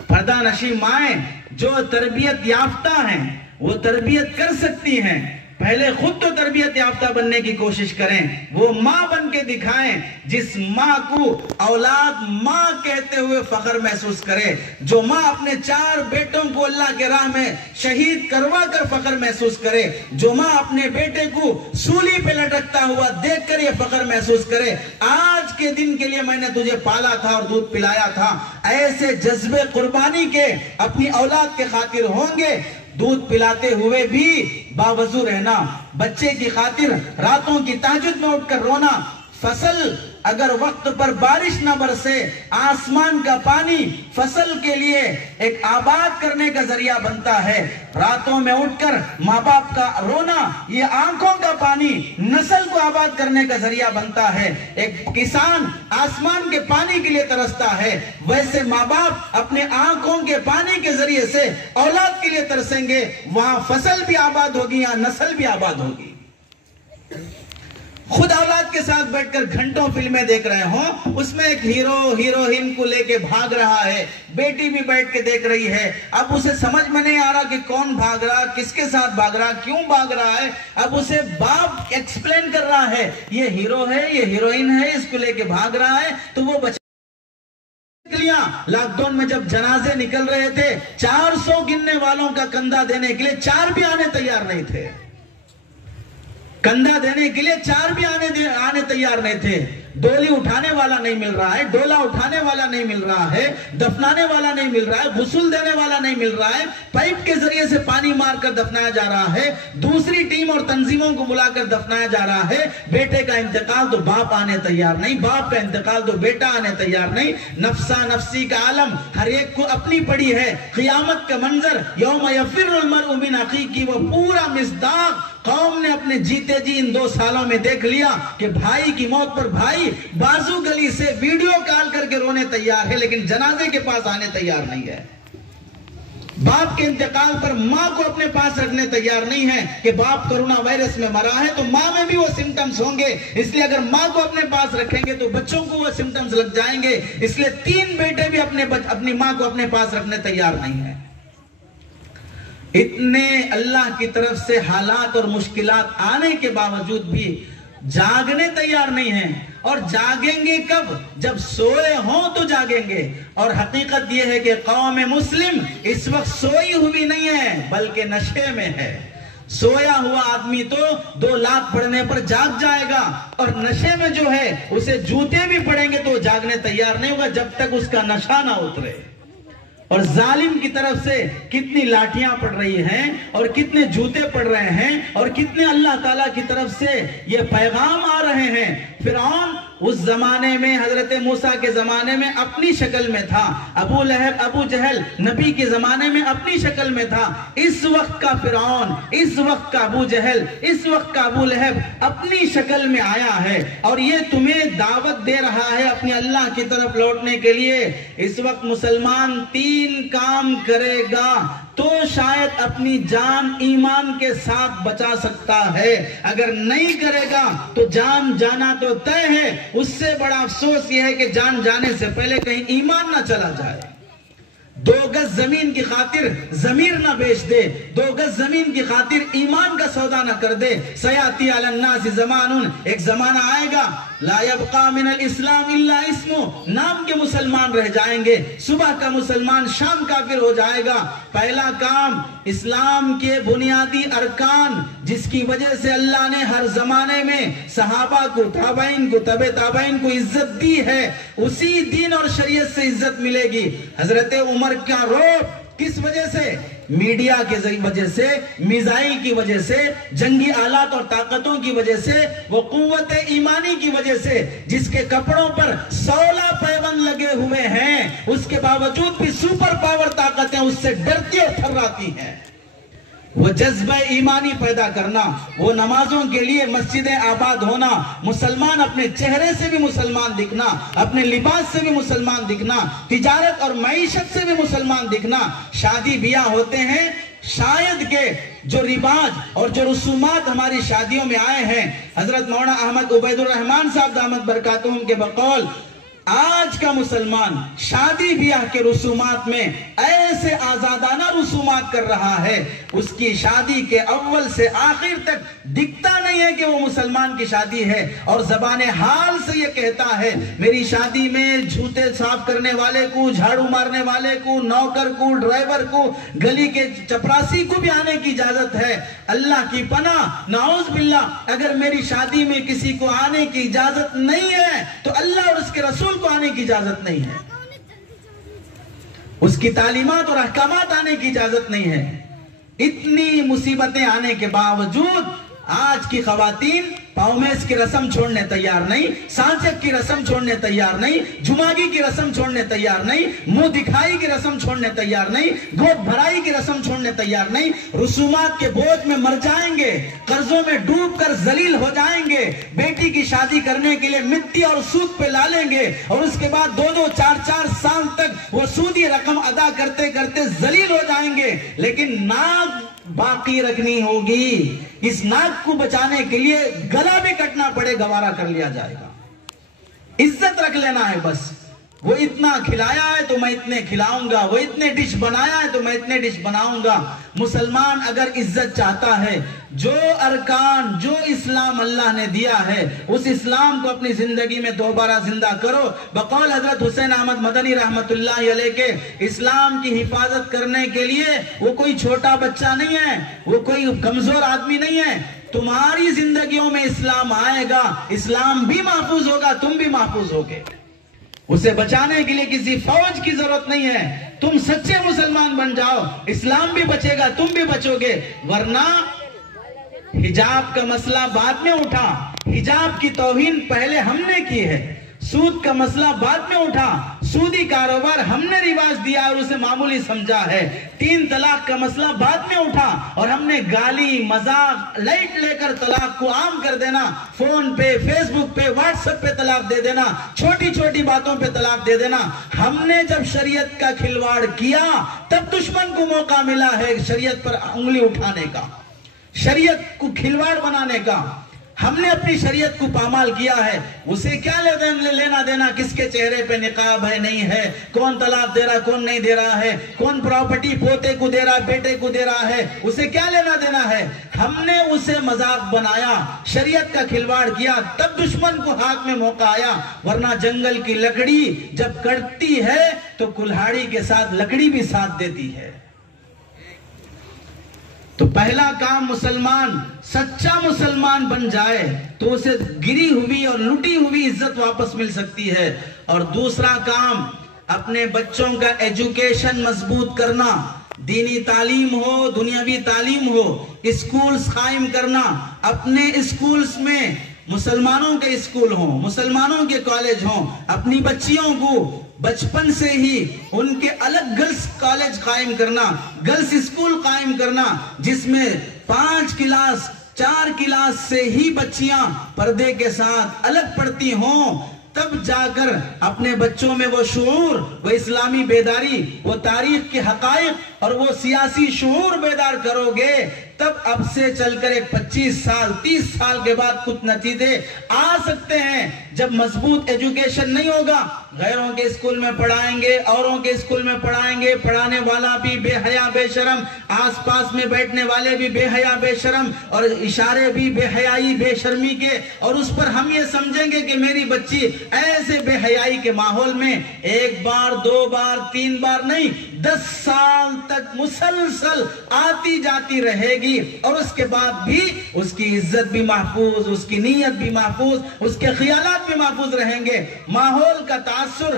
پردہ نشین مائیں جو تربیت یافتہ ہیں، وہ تربیت کر سکتی ہیں۔ پہلے خود تو تربیت یافتہ بننے کی کوشش کریں، وہ ماں بن کے دکھائیں جس ماں کو اولاد ماں کہتے ہوئے فخر محسوس کرے، جو ماں اپنے 4 بیٹوں کو اللہ کے راہ میں شہید کروا کر فخر محسوس کرے، جو ماں اپنے بیٹے کو سولی پہ لٹکتا ہوا دیکھ کر یہ فخر محسوس کرے، آج کے دن کے لیے میں نے تجھے پالا تھا اور دودھ پلایا تھا۔ ایسے جذبے قربانی کے اپنی اولاد کے خاطر ہوں گے۔ دودھ پلاتے ہوئے بھی باوضو رہنا، بچے کی خاطر راتوں کی تہجد میں اٹھ کر رونا، فصل اگر وقت پر بارش نہ برسے، آسمان کا پانی فصل کے لیے ایک آباد کرنے کا ذریعہ بنتا ہے۔ راتوں میں اٹھ کر ماں باپ کا رونا، یہ آنکھوں کا پانی نسل کو آباد کرنے کا ذریعہ بنتا ہے۔ ایک کسان آسمان کے پانی کے لیے ترستا ہے، ویسے ماں باپ اپنے آنکھوں کے پانی کے ذریعے سے اولاد کے لیے ترسیں گے، وہاں فصل بھی آباد ہوگی، یہاں نسل بھی آباد ہوگی۔ خود اولاد کے ساتھ بیٹھ کر گھنٹوں فلمیں دیکھ رہے ہوں، اس میں ایک ہیرو ہیروئن کو لے کے بھاگ رہا ہے، بیٹی بھی بیٹھ کے دیکھ رہی ہے۔ اب اسے سمجھ میں نہیں آ رہا کہ کون بھاگ رہا، کس کے ساتھ بھاگ رہا، کیوں بھاگ رہا ہے۔ اب اسے باپ ایکسپلین کر رہا ہے، یہ ہیرو ہے، یہ ہیروئن ہے، اس کو لے کے بھاگ رہا ہے۔ تو وہ لاک ڈاؤن میں جب جنازے نکل رہے تھے، 400 گننے والوں کا کندھا دینے کے لیے 4 بھی آنے تیار نہیں تھے۔ کندھا دینے کے لیے 4 بھی آنے تیار نہیں تھے۔ ڈولی اٹھانے والا نہیں مل رہا ہے، ڈولا اٹھانے والا نہیں مل رہا ہے، دفنانے والا نہیں مل رہا ہے، غسل دینے والا نہیں مل رہا ہے، پائپ کے ذریعے سے پانی مار کر دفنایا جا رہا ہے، دوسری ٹیم اور تنظیموں کو بلا کر دفنایا جا رہا ہے۔ بیٹے کا انتقال تو باپ آنے تیار نہیں، باپ کا انتقال تو بیٹا آنے تیار نہیں۔ نفسا نفسی کا عالم ہر ایک کو اپنی پڑی ہے۔ قیامت کا منظر یوم یفر المرء من اخیہ کی وہ پورا مصداق قوم نے اپنے جیتے جی ان 2 سالوں میں دیکھ لیا کہ بھائی کی موت پر بھائی بازو گلی سے ویڈیو کال کر کے رونے تیار ہے، لیکن جنازے کے پاس آنے تیار نہیں ہے۔ باپ کے انتقال پر ماں کو اپنے پاس رکھنے تیار نہیں ہے کہ باپ کرونا وائرس میں مرا ہے تو ماں میں بھی وہ سمٹمز ہوں گے، اس لیے اگر ماں کو اپنے پاس رکھیں گے تو بچوں کو وہ سمٹمز لگ جائیں گے۔ اس لیے 3 بیٹے بھی اپنی ماں کو اپنے پاس رکھنے تیار نہیں ہیں۔ اتنے اللہ کی طرف سے حالات اور مشکلات آنے کے باوجود بھی جاگنے تیار نہیں ہیں، اور جاگیں گے کب؟ جب سوئے ہوں تو جاگیں گے۔ اور حقیقت یہ ہے کہ قوم مسلم اس وقت سوئی ہوئی نہیں ہے بلکہ نشے میں ہے۔ سویا ہوا آدمی تو 2 لاکھ پڑھنے پر جاگ جائے گا، اور نشے میں جو ہے اسے جوتے بھی پڑیں گے تو جاگنے تیار نہیں ہوگا جب تک اس کا نشہ نہ اترے۔ اور ظالم کی طرف سے کتنی لاٹھیاں پڑ رہی ہیں اور کتنے جوتے پڑ رہے ہیں اور کتنے اللہ تعالیٰ کی طرف سے یہ پیغام آ رہے ہیں۔ فرعون اس زمانے میں حضرت موسیٰ کے زمانے میں اپنی شکل میں تھا، ابو لہب ابو جہل نبی کے زمانے میں اپنی شکل میں تھا، اس وقت کا فرعون، اس وقت کا ابو جہل، اس وقت کا ابو لہب اپنی شکل میں آیا ہے اور یہ تمہیں دعوت دے رہا ہے اپنی اللہ کی طرف لوٹنے کے لیے۔ اس وقت مسلمان 3 کام کرے گا تو شاید اپنی جان ایمان کے ساتھ بچا سکتا ہے، اگر نہیں کرے گا تو جان جانا تو طے ہے۔ اس سے بڑا افسوس یہ ہے کہ جان جانے سے پہلے کہیں ایمان نہ چلا جائے۔ 2 گز زمین کی خاطر ضمیر نہ بیچ دے، 2 گز زمین کی خاطر ایمان کا سودا نہ کر دے۔ سیاتی علی الناس زمان، ایک زمانہ آئے گا لا یبقى من الاسلام الا اسمو، نام کے مسلمان رہ جائیں گے، صبح کا مسلمان شام کافر ہو جائے گا۔ پہلا کام اسلام کے بنیادی ارکان جس کی وجہ سے اللہ نے ہر زمانے میں صحابہ کو، تابعین کو، تبع تابعین کو عزت دی ہے، اسی دین اور شریعت سے عزت ملے گی۔ حضرت عمر کا رعب کس وجہ سے؟ میڈیا کے وجہ سے، میزائل کی وجہ سے، جنگی آلات اور طاقتوں کی وجہ سے، وہ قوت ایمانی کی وجہ سے جس کے کپڑوں پر 16 پیوند لگے ہوئے ہیں، اس کے باوجود بھی سپر پاور طاقتیں اس سے ڈرتی اور تھراتی ہیں۔ وہ جذبہ ایمانی پیدا کرنا، وہ نمازوں کے لیے مسجدیں آباد ہونا، مسلمان اپنے چہرے سے بھی مسلمان دکھنا، اپنے لباس سے بھی مسلمان دکھنا، تجارت اور معیشت سے بھی مسلمان دکھنا۔ شادی بیاہ ہوتے ہیں، شاید کہ جو رواج اور جو رسومات ہماری شادیوں میں آئے ہیں، حضرت مولانا احمد عبید الرحمن صاحب دامت برکاتہم کے بقول آج کا مسلمان شادی بیاہ کے رسومات میں ایسے آزادانہ رسومات کر رہا ہے، اس کی شادی کے اول سے آخر تک دکھتا نہیں ہے کہ وہ مسلمان کی شادی ہے، اور زبان حال سے یہ کہتا ہے میری شادی میں جھوتے صاف کرنے والے کو، جھاڑو مارنے والے کو، نوکر کو، ڈرائیور کو، گلی کے چپراسی کو بھی آنے کی اجازت ہے۔ اللہ کی پناہ، نعوذ باللہ، اگر میری شادی میں کسی کو آنے کی اجازت نہیں ہے تو اللہ اور اس کے رسول کو آنے کی اجازت نہیں ہے، اس کی تعلیمات اور احکامات آنے کی اجازت نہیں ہے۔ اتنی مصیبتیں آنے کے باوجود آج کی خواتین پاؤمیس کی رسم چھوڑنے تیار نہیں، سانچک کی رسم چھوڑنے تیار نہیں، جماگی کی رسم چھوڑنے تیار نہیں، منہ دکھائی کی رسم چھوڑنے تیار نہیں، گود بھرائی کی رسم چھوڑنے تیار نہیں۔ رسومات کے بوجھ میں مر جائیں گے، قرضوں میں ڈوب کر ذلیل ہو جائیں گے، بیٹی کی شادی کرنے کے لیے مٹی اور سود پہ لا لیں گے، اور اس کے بعد 2-2 4-4 سال تک وہ سودی رقم ادا کرتے کرتے ذلیل ہو جائیں گے، لیکن ناک باقی رکھنی ہوگی۔ اس ناک کو بچانے کے لیے گلا بھی کٹنا پڑے، گوارا کر لیا جائے گا۔ عزت رکھ لینا ہے بس، وہ اتنا کھلایا ہے تو میں اتنے کھلاؤں گا، وہ اتنے ڈش بنایا ہے تو میں اتنے ڈش بناؤں گا۔ مسلمان اگر عزت چاہتا ہے، جو ارکان، جو اسلام اللہ نے دیا ہے، اس اسلام کو اپنی زندگی میں دوبارہ زندہ کرو۔ بقول حضرت حسین احمد مدنی رحمت اللہ علیہ کے اسلام کی حفاظت کرنے کے لیے وہ کوئی چھوٹا بچہ نہیں ہے، وہ کوئی کمزور آدمی نہیں ہے۔ تمہاری زندگیوں میں اسلام آئے گا، اسلام بھی محفوظ ہوگا، تم بھی محفوظ ہوگے۔ اسے بچانے کے لیے کسی فوج کی ضرورت نہیں ہے، تم سچے مسلمان بن جاؤ، اسلام بھی بچے گا، تم بھی بچو گے۔ ورنہ حجاب کا مسئلہ بعد میں اٹھا، حجاب کی توہین پہلے ہم نے کی ہے، سود کا مسئلہ بعد میں اٹھا، سودی کاروبار ہم نے رواج دیا اور اسے معمولی سمجھا ہے، 3 طلاق کا مسئلہ بعد میں اٹھا اور ہم نے گالی مذاق لائٹ لے کر طلاق کو عام کر دینا، فون پہ، فیس بک پہ، واٹس ایپ پہ طلاق دے دینا، چھوٹی چھوٹی باتوں پہ طلاق دے دینا۔ ہم نے جب شریعت کا کھلواڑ کیا تب دشمن کو موقع ملا ہے شریعت پر انگلی اٹھانے کا، شریعت کو کھلواڑ بنانے کا۔ ہم نے اپنی شریعت کو پامال کیا ہے، اسے کیا لینا دینا کس کے چہرے پہ نقاب ہے نہیں ہے، کون طلاق دے رہا کون نہیں دے رہا ہے، کون پراپرٹی پوتے کو دے رہا بیٹے کو دے رہا ہے، اسے کیا لینا دینا ہے۔ ہم نے اسے مذاق بنایا، شریعت کا کھلواڑ کیا، تب دشمن کو ہاتھ میں موقع آیا۔ ورنہ جنگل کی لکڑی جب کٹتی ہے تو کلہاڑی کے ساتھ لکڑی بھی ساتھ دیتی ہے۔ تو پہلا کام مسلمان سچا مسلمان بن جائے تو اسے گری ہوئی اور لٹی ہوئی عزت واپس مل سکتی ہے۔ اور دوسرا کام اپنے بچوں کا ایجوکیشن مضبوط کرنا، دینی تعلیم ہو، دنیاوی تعلیم ہو، اسکولز قائم کرنا، اپنے اسکولز میں مسلمانوں کے اسکول ہوں، مسلمانوں کے کالج ہوں، اپنی بچیوں کو بچپن سے ہی ان کے الگ گرلز کالج قائم کرنا، گرلز اسکول قائم کرنا، جس میں 5 کلاس 4 کلاس سے ہی بچیاں پردے کے ساتھ الگ پڑھتی ہوں، تب جا کر اپنے بچوں میں وہ شعور، وہ اسلامی بیداری، وہ تاریخ کے حقائق اور وہ سیاسی شعور بیدار کرو گے، تب اب سے چل کر ایک 25 سال 30 سال کے بعد کچھ نتیجے آ سکتے ہیں۔ جب مضبوط ایجوکیشن نہیں ہوگا، غیروں کے اسکول میں پڑھائیں گے، اوروں کے اسکول میں پڑھائیں گے، پڑھانے والا بھی بے حیا بے شرم، آس پاس میں بیٹھنے والے بھی بے حیا بے شرم، اور اشارے بھی بے حیائی بے شرمی کے، اور اس پر ہم یہ سمجھیں گے کہ میری بچی ایسے بے حیائی کے ماحول میں 1 بار 2 بار 3 بار نہیں 10 سال تک مسلسل آتی جاتی رہے گی، اور اس کے بعد بھی اس کی عزت بھی محفوظ، اس کی نیت بھی محفوظ، اس کے خیالات بھی محفوظ رہیں گے۔ ماحول کا تاثر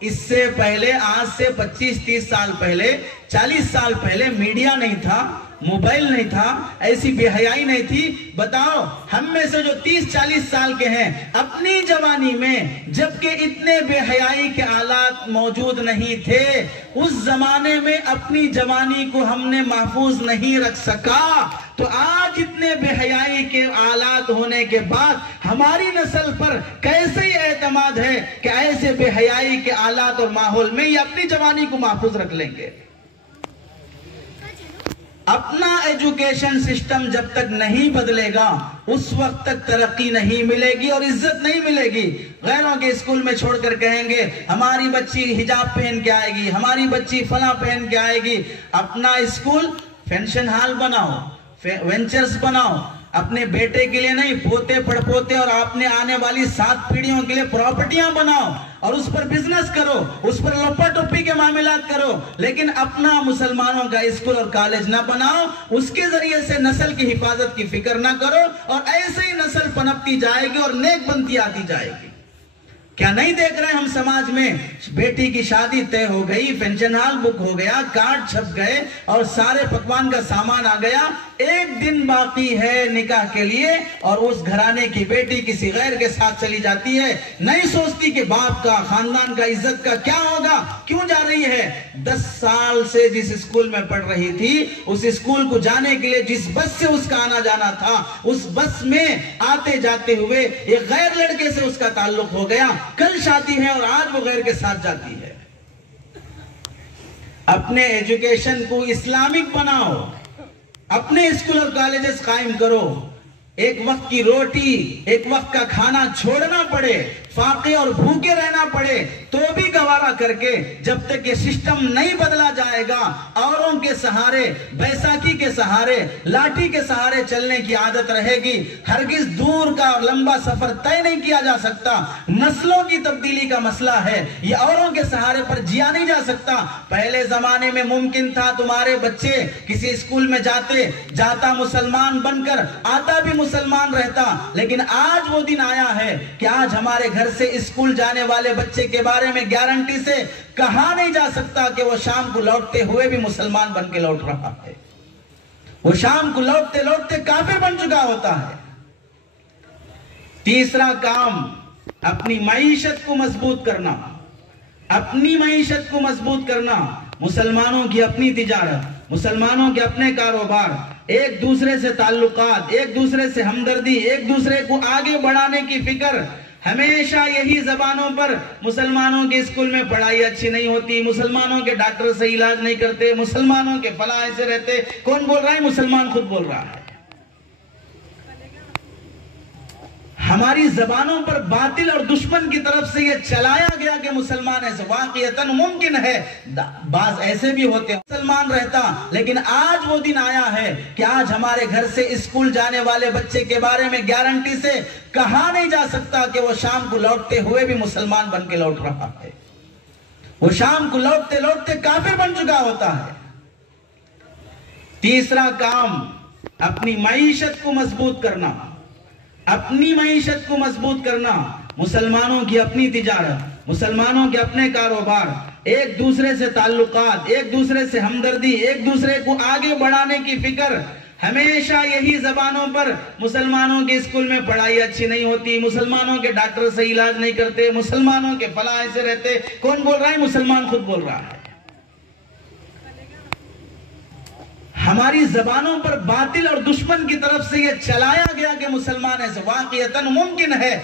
اس سے پہلے، آج سے 25-30 سال پہلے، 40 سال پہلے میڈیا نہیں تھا، موبائل نہیں تھا، ایسی بے حیائی نہیں تھی۔ بتاؤ ہم میں سے جو 30-40 سال کے ہیں، اپنی جوانی میں جبکہ اتنے بے حیائی کے آلات موجود نہیں تھے، اس زمانے میں اپنی جوانی کو ہم نے محفوظ نہیں رکھ سکا، تو آج اتنے بے حیائی کے آلات ہونے کے بعد ہماری نسل پر کیسے اعتماد ہے کہ ایسے بے حیائی کے آلات اور ماحول میں یہ اپنی جوانی کو محفوظ رکھ لیں گے۔ اپنا ایجوکیشن سسٹم جب تک نہیں بدلے گا، اس وقت تک ترقی نہیں ملے گی اور عزت نہیں ملے گی۔ غیروں کے اسکول میں چھوڑ کر کہیں گے ہماری بچی حجاب پہن کے آئے گی، ہماری بچی فلاں پہن کے آئے گی۔ اپنا اسکول فنکشن ہال بناؤ، وینچرز بناؤ، اپنے بیٹے کے لیے نہیں، پوتے پڑ پوتے اور آپ نے آنے والی 7 پیڑھیوں کے لیے پراپرٹیاں بناؤ، اور اس پر بزنس کرو، اس پر لپا ٹوپی کے معاملات کرو، لیکن اپنا مسلمانوں کا اسکول اور کالج نہ بناؤ، اس کے ذریعے سے نسل کی حفاظت کی فکر نہ کرو، اور ایسے ہی نسل پنپتی جائے گی اور نیک بنتی آتی جائے گی۔ کیا نہیں دیکھ رہے ہم سماج میں بیٹی کی شادی طے ہو گئی، فنکشن ہال بک ہو گیا، کارڈ چھپ گئے اور سارے پکوان کا سامان آ گیا، 1 دن باقی ہے نکاح کے لیے اور اس گھرانے کی بیٹی کسی غیر کے ساتھ چلی جاتی ہے، نہیں سوچتی کہ باپ کا، خاندان کا، عزت کا کیا ہوگا، کیوں جا رہی ہے؟ 10 سال سے جس اسکول میں پڑھ رہی تھی، اس اسکول کو جانے کے لیے جس بس سے اس کا آنا جانا تھا، اس بس میں آتے جاتے ہوئے ایک غیر لڑکے سے اس کا تعلق ہو گیا، کل شادی ہے اور آج وہ غیر کے ساتھ جاتی ہے۔ اپنے ایجوکیشن کو اسلامک بناؤ، اپنے اسکول اور کالجز قائم کرو، ایک وقت کی روٹی، ایک وقت کا کھانا چھوڑنا پڑے، فاقے اور بھوکے رہنا پڑے تو بھی گوارا کر کے، جب تک یہ سسٹم نہیں بدلا جائے گا، اوروں کے سہارے، بیساکھی کے سہارے، لاٹھی کے سہارے چلنے کی عادت رہے گی، ہرگز دور کا اور لمبا سفر طے نہیں کیا جا سکتا۔ نسلوں کی تبدیلی کا مسئلہ ہے، یہ اوروں کے سہارے پر جیا نہیں جا سکتا۔ پہلے زمانے میں ممکن تھا تمہارے بچے کسی اسکول میں جاتا مسلمان بن کر، آتا بھی مسلمان رہتا، لیکن آج وہ دن آیا ہے کہ آج ہمارے گھر سے اسکول جانے والے بچے کے بارے میں گارنٹی سے کہا نہیں جا سکتا کہ وہ شام کو لوٹتے ہوئے بھی مسلمان بن کے لوٹ رہا ہے، وہ شام کو لوٹتے لوٹتے کافر بن چکا ہوتا ہے۔ تیسرا کام، اپنی معیشت کو مضبوط کرنا، اپنی معیشت کو مضبوط کرنا، مسلمانوں کی اپنی تجارت، مسلمانوں کے اپنے کاروبار، ایک دوسرے سے تعلقات، ایک دوسرے سے ہمدردی، ایک دوسرے کو آگے بڑھانے کی فکر۔ ہمیشہ یہی زبانوں پر مسلمانوں کے اسکول میں پڑھائی اچھی نہیں ہوتی، مسلمانوں کے ڈاکٹر سے علاج نہیں کرتے، مسلمانوں کے فلاں ایسے رہتے۔ کون بول رہا ہے؟ مسلمان خود بول رہا ہے۔ ہماری زبانوں پر باطل اور دشمن کی طرف سے یہ چلایا گیا کہ مسلمان ایسے، واقعتاً ممکن ہے بعض ایسے بھی ہوتے ہیں مسلمان رہتا، لیکن آج وہ دن آیا ہے کہ آج ہمارے گھر سے اسکول جانے والے بچے کے بارے میں گارنٹی سے کہا نہیں جا سکتا کہ وہ شام کو لوٹتے ہوئے بھی مسلمان بن کے لوٹ رہا ہے، وہ شام کو لوٹتے لوٹتے کافر بن چکا ہوتا ہے۔ تیسرا کام، اپنی معیشت کو مضبوط کرنا، اپنی معیشت کو مضبوط کرنا، مسلمانوں کی اپنی تجارت، مسلمانوں کے اپنے کاروبار، ایک دوسرے سے تعلقات، ایک دوسرے سے ہمدردی، ایک دوسرے کو آگے بڑھانے کی فکر۔ ہمیشہ یہی زبانوں پر مسلمانوں کے اسکول میں پڑھائی اچھی نہیں ہوتی، مسلمانوں کے ڈاکٹر صحیح علاج نہیں کرتے، مسلمانوں کے فلاں ایسے رہتے. کون بول رہا ہے؟ مسلمان خود بول رہا ہے. ہماری زبانوں پر باطل اور دشمن کی طرف سے یہ چلایا گیا کہ مسلمان ایسے. واقعتاً ممکن ہے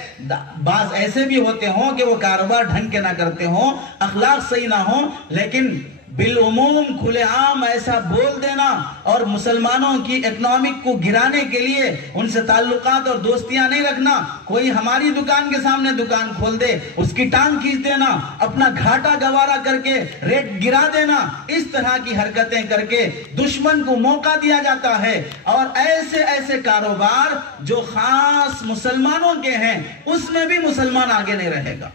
بعض ایسے بھی ہوتے ہوں کہ وہ کاروبار ڈھنگ کے نہ کرتے ہوں، اخلاق صحیح نہ ہوں، لیکن بالعموم کھلے عام ایسا بول دینا اور مسلمانوں کی اکنامک کو گرانے کے لیے ان سے تعلقات اور دوستیاں نہیں رکھنا. کوئی ہماری دکان کے سامنے دکان کھول دے، اس کی ٹانگ کھینچ دینا، اپنا گھاٹا گوارا کر کے ریٹ گرا دینا، اس طرح کی حرکتیں کر کے دشمن کو موقع دیا جاتا ہے. اور ایسے ایسے کاروبار جو خاص مسلمانوں کے ہیں اس میں بھی مسلمان آگے نہیں رہے گا.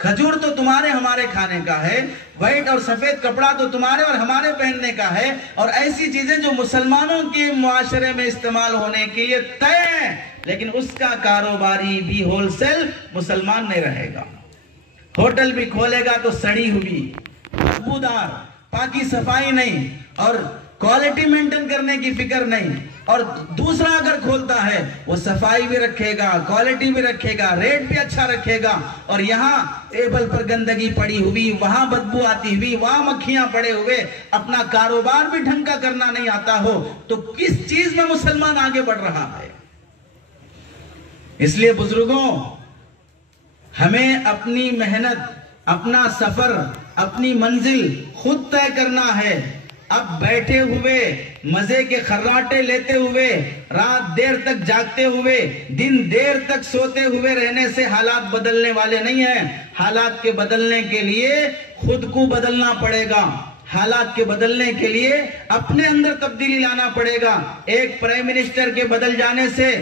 کھجور تو تمہارے ہمارے کھانے کا ہے، وائٹ اور سفید کپڑا تو تمہارے اور ہمارے پہننے کا ہے، اور ایسی چیزیں جو مسلمانوں کے معاشرے میں استعمال ہونے کے لیے طے ہیں، لیکن اس کا کاروباری بھی ہول سیل مسلمان نہیں رہے گا. ہوٹل بھی کھولے گا تو سڑی ہوئی، بدبودار، پاکی صفائی نہیں اور کوالٹی مینٹین کرنے کی فکر نہیں. اور دوسرا اگر کھولتا ہے وہ صفائی بھی رکھے گا، کوالٹی بھی رکھے گا، ریٹ بھی اچھا رکھے گا، اور یہاں ٹیبل پر گندگی پڑی ہوئی، وہاں بدبو آتی ہوئی، وہاں مکھیاں پڑے ہوئے، اپنا کاروبار بھی ڈھنگ کا کرنا نہیں آتا ہو، تو کس چیز میں مسلمان آگے بڑھ رہا ہے؟ اس لیے بزرگوں، ہمیں اپنی محنت، اپنا سفر، اپنی منزل خود طے کرنا ہے. اب بیٹھے ہوئے مزے کے خراٹے لیتے ہوئے، رات دیر تک جاگتے ہوئے، دن دیر تک سوتے ہوئے رہنے سے حالات بدلنے والے نہیں ہیں. حالات کے بدلنے کے لیے خود کو بدلنا پڑے گا. حالات کے بدلنے کے لیے اپنے اندر تبدیلی لانا پڑے گا. ایک پرائم منسٹر کے بدل جانے سے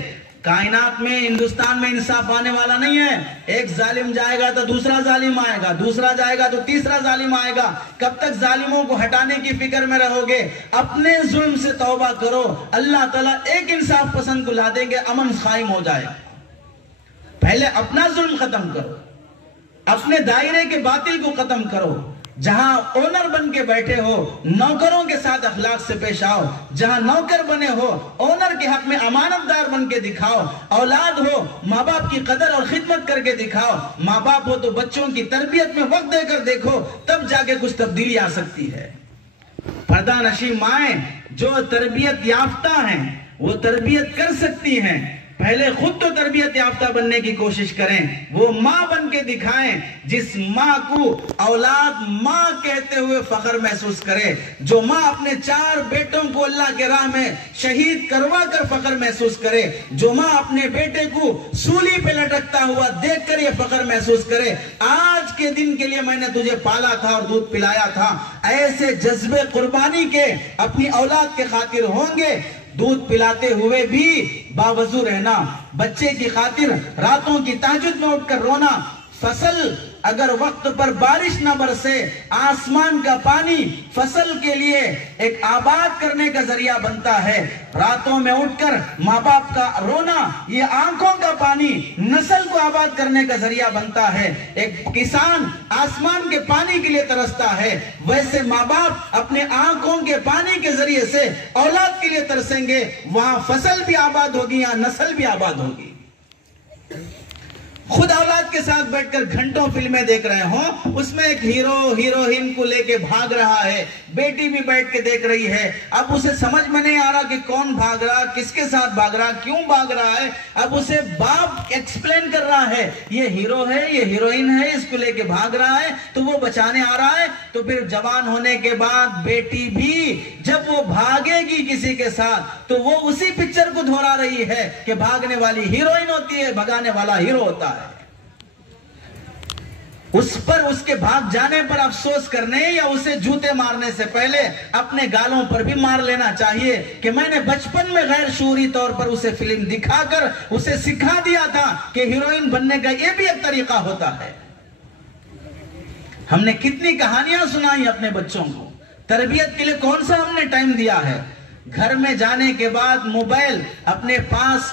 کائنات میں، ہندوستان میں انصاف آنے والا نہیں ہے. ایک ظالم جائے گا تو دوسرا ظالم آئے گا، دوسرا جائے گا تو تیسرا ظالم آئے گا. کب تک ظالموں کو ہٹانے کی فکر میں رہو گے؟ اپنے ظلم سے توبہ کرو، اللہ تعالیٰ ایک انصاف پسند کو لا دیں گے، امن قائم ہو جائے. پہلے اپنا ظلم ختم کرو، اپنے دائرے کے باطل کو ختم کرو. جہاں اونر بن کے بیٹھے ہو، نوکروں کے ساتھ اخلاق سے پیش آؤ. جہاں نوکر بنے ہو، اونر کے حق میں امانت دار بن کے دکھاؤ. اولاد ہو، ماں باپ کی قدر اور خدمت کر کے دکھاؤ. ماں باپ ہو تو بچوں کی تربیت میں وقت دے کر دیکھو، تب جا کے کچھ تبدیلی آ سکتی ہے. پردہ نشین مائیں جو تربیت یافتہ ہیں وہ تربیت کر سکتی ہیں. پہلے خود تو تربیت یافتہ بننے کی کوشش کریں، وہ ماں بن کے دکھائیں جس ماں کو اولاد ماں کہتے ہوئے فخر محسوس کرے. جو ماں اپنے 4 بیٹوں کو اللہ کے راہ میں شہید کروا کر فخر محسوس کرے. جو ماں اپنے بیٹے کو سولی پہ لٹکتا ہوا دیکھ کر یہ فخر محسوس کرے، آج کے دن کے لیے میں نے تجھے پالا تھا اور دودھ پلایا تھا. ایسے جذبے قربانی کے اپنی اولاد کے خاطر ہوں گے. دودھ پلاتے ہوئے بھی باوضو رہنا، بچے کی خاطر راتوں کی تہجد میں اٹھ کر رونا. فصل اگر وقت پر بارش نہ برسے، آسمان کا پانی فصل کے لیے ایک آباد کرنے کا ذریعہ بنتا ہے. راتوں میں اٹھ کر ماں باپ کا رونا، یہ آنکھوں کا پانی نسل کو آباد کرنے کا ذریعہ بنتا ہے. ایک کسان آسمان کے پانی کے لیے ترستا ہے، ویسے ماں باپ اپنے آنکھوں کے پانی کے ذریعے سے اولاد کے لیے ترسیں گے. وہاں فصل بھی آباد ہوگی، یہاں نسل بھی آباد ہوگی. خود اولاد کے ساتھ بیٹھ کر گھنٹوں فلمیں دیکھ رہے ہوں، اس میں ایک ہیرو ہیروئن کو لے کے بھاگ رہا ہے، بیٹی بھی بیٹھ کے دیکھ رہی ہے. اب اسے سمجھ میں نہیں آ رہا کہ کون بھاگ رہا، کس کے ساتھ بھاگ رہا، کیوں بھاگ رہا ہے. اب اسے باپ ایکسپلین کر رہا ہے، یہ ہیرو ہے، یہ ہیروئن ہے، اس کو لے کے بھاگ رہا ہے تو وہ بچانے آ رہا ہے. تو پھر جوان ہونے کے بعد بیٹی بھی جب وہ بھاگے گی کسی کے ساتھ تو وہ اسی پکچر کو دہرا رہی ہے کہ بھاگنے والی ہیروئن ہوتی ہے، بھگانے والا ہیرو ہوتا ہے. اس پر، اس کے بھاگ جانے پر افسوس کرنے یا اسے جوتے مارنے سے پہلے اپنے گالوں پر بھی مار لینا چاہیے کہ میں نے بچپن میں غیر شعوری طور پر اسے فلم دکھا کر اسے سکھا دیا تھا کہ ہیروئن بننے کا یہ بھی ایک طریقہ ہوتا ہے. ہم نے کتنی کہانیاں سنائی اپنے بچوں کو. تربیت کے لیے کون سا ہم نے ٹائم دیا ہے؟ گھر میں جانے کے بعد موبائل اپنے پاس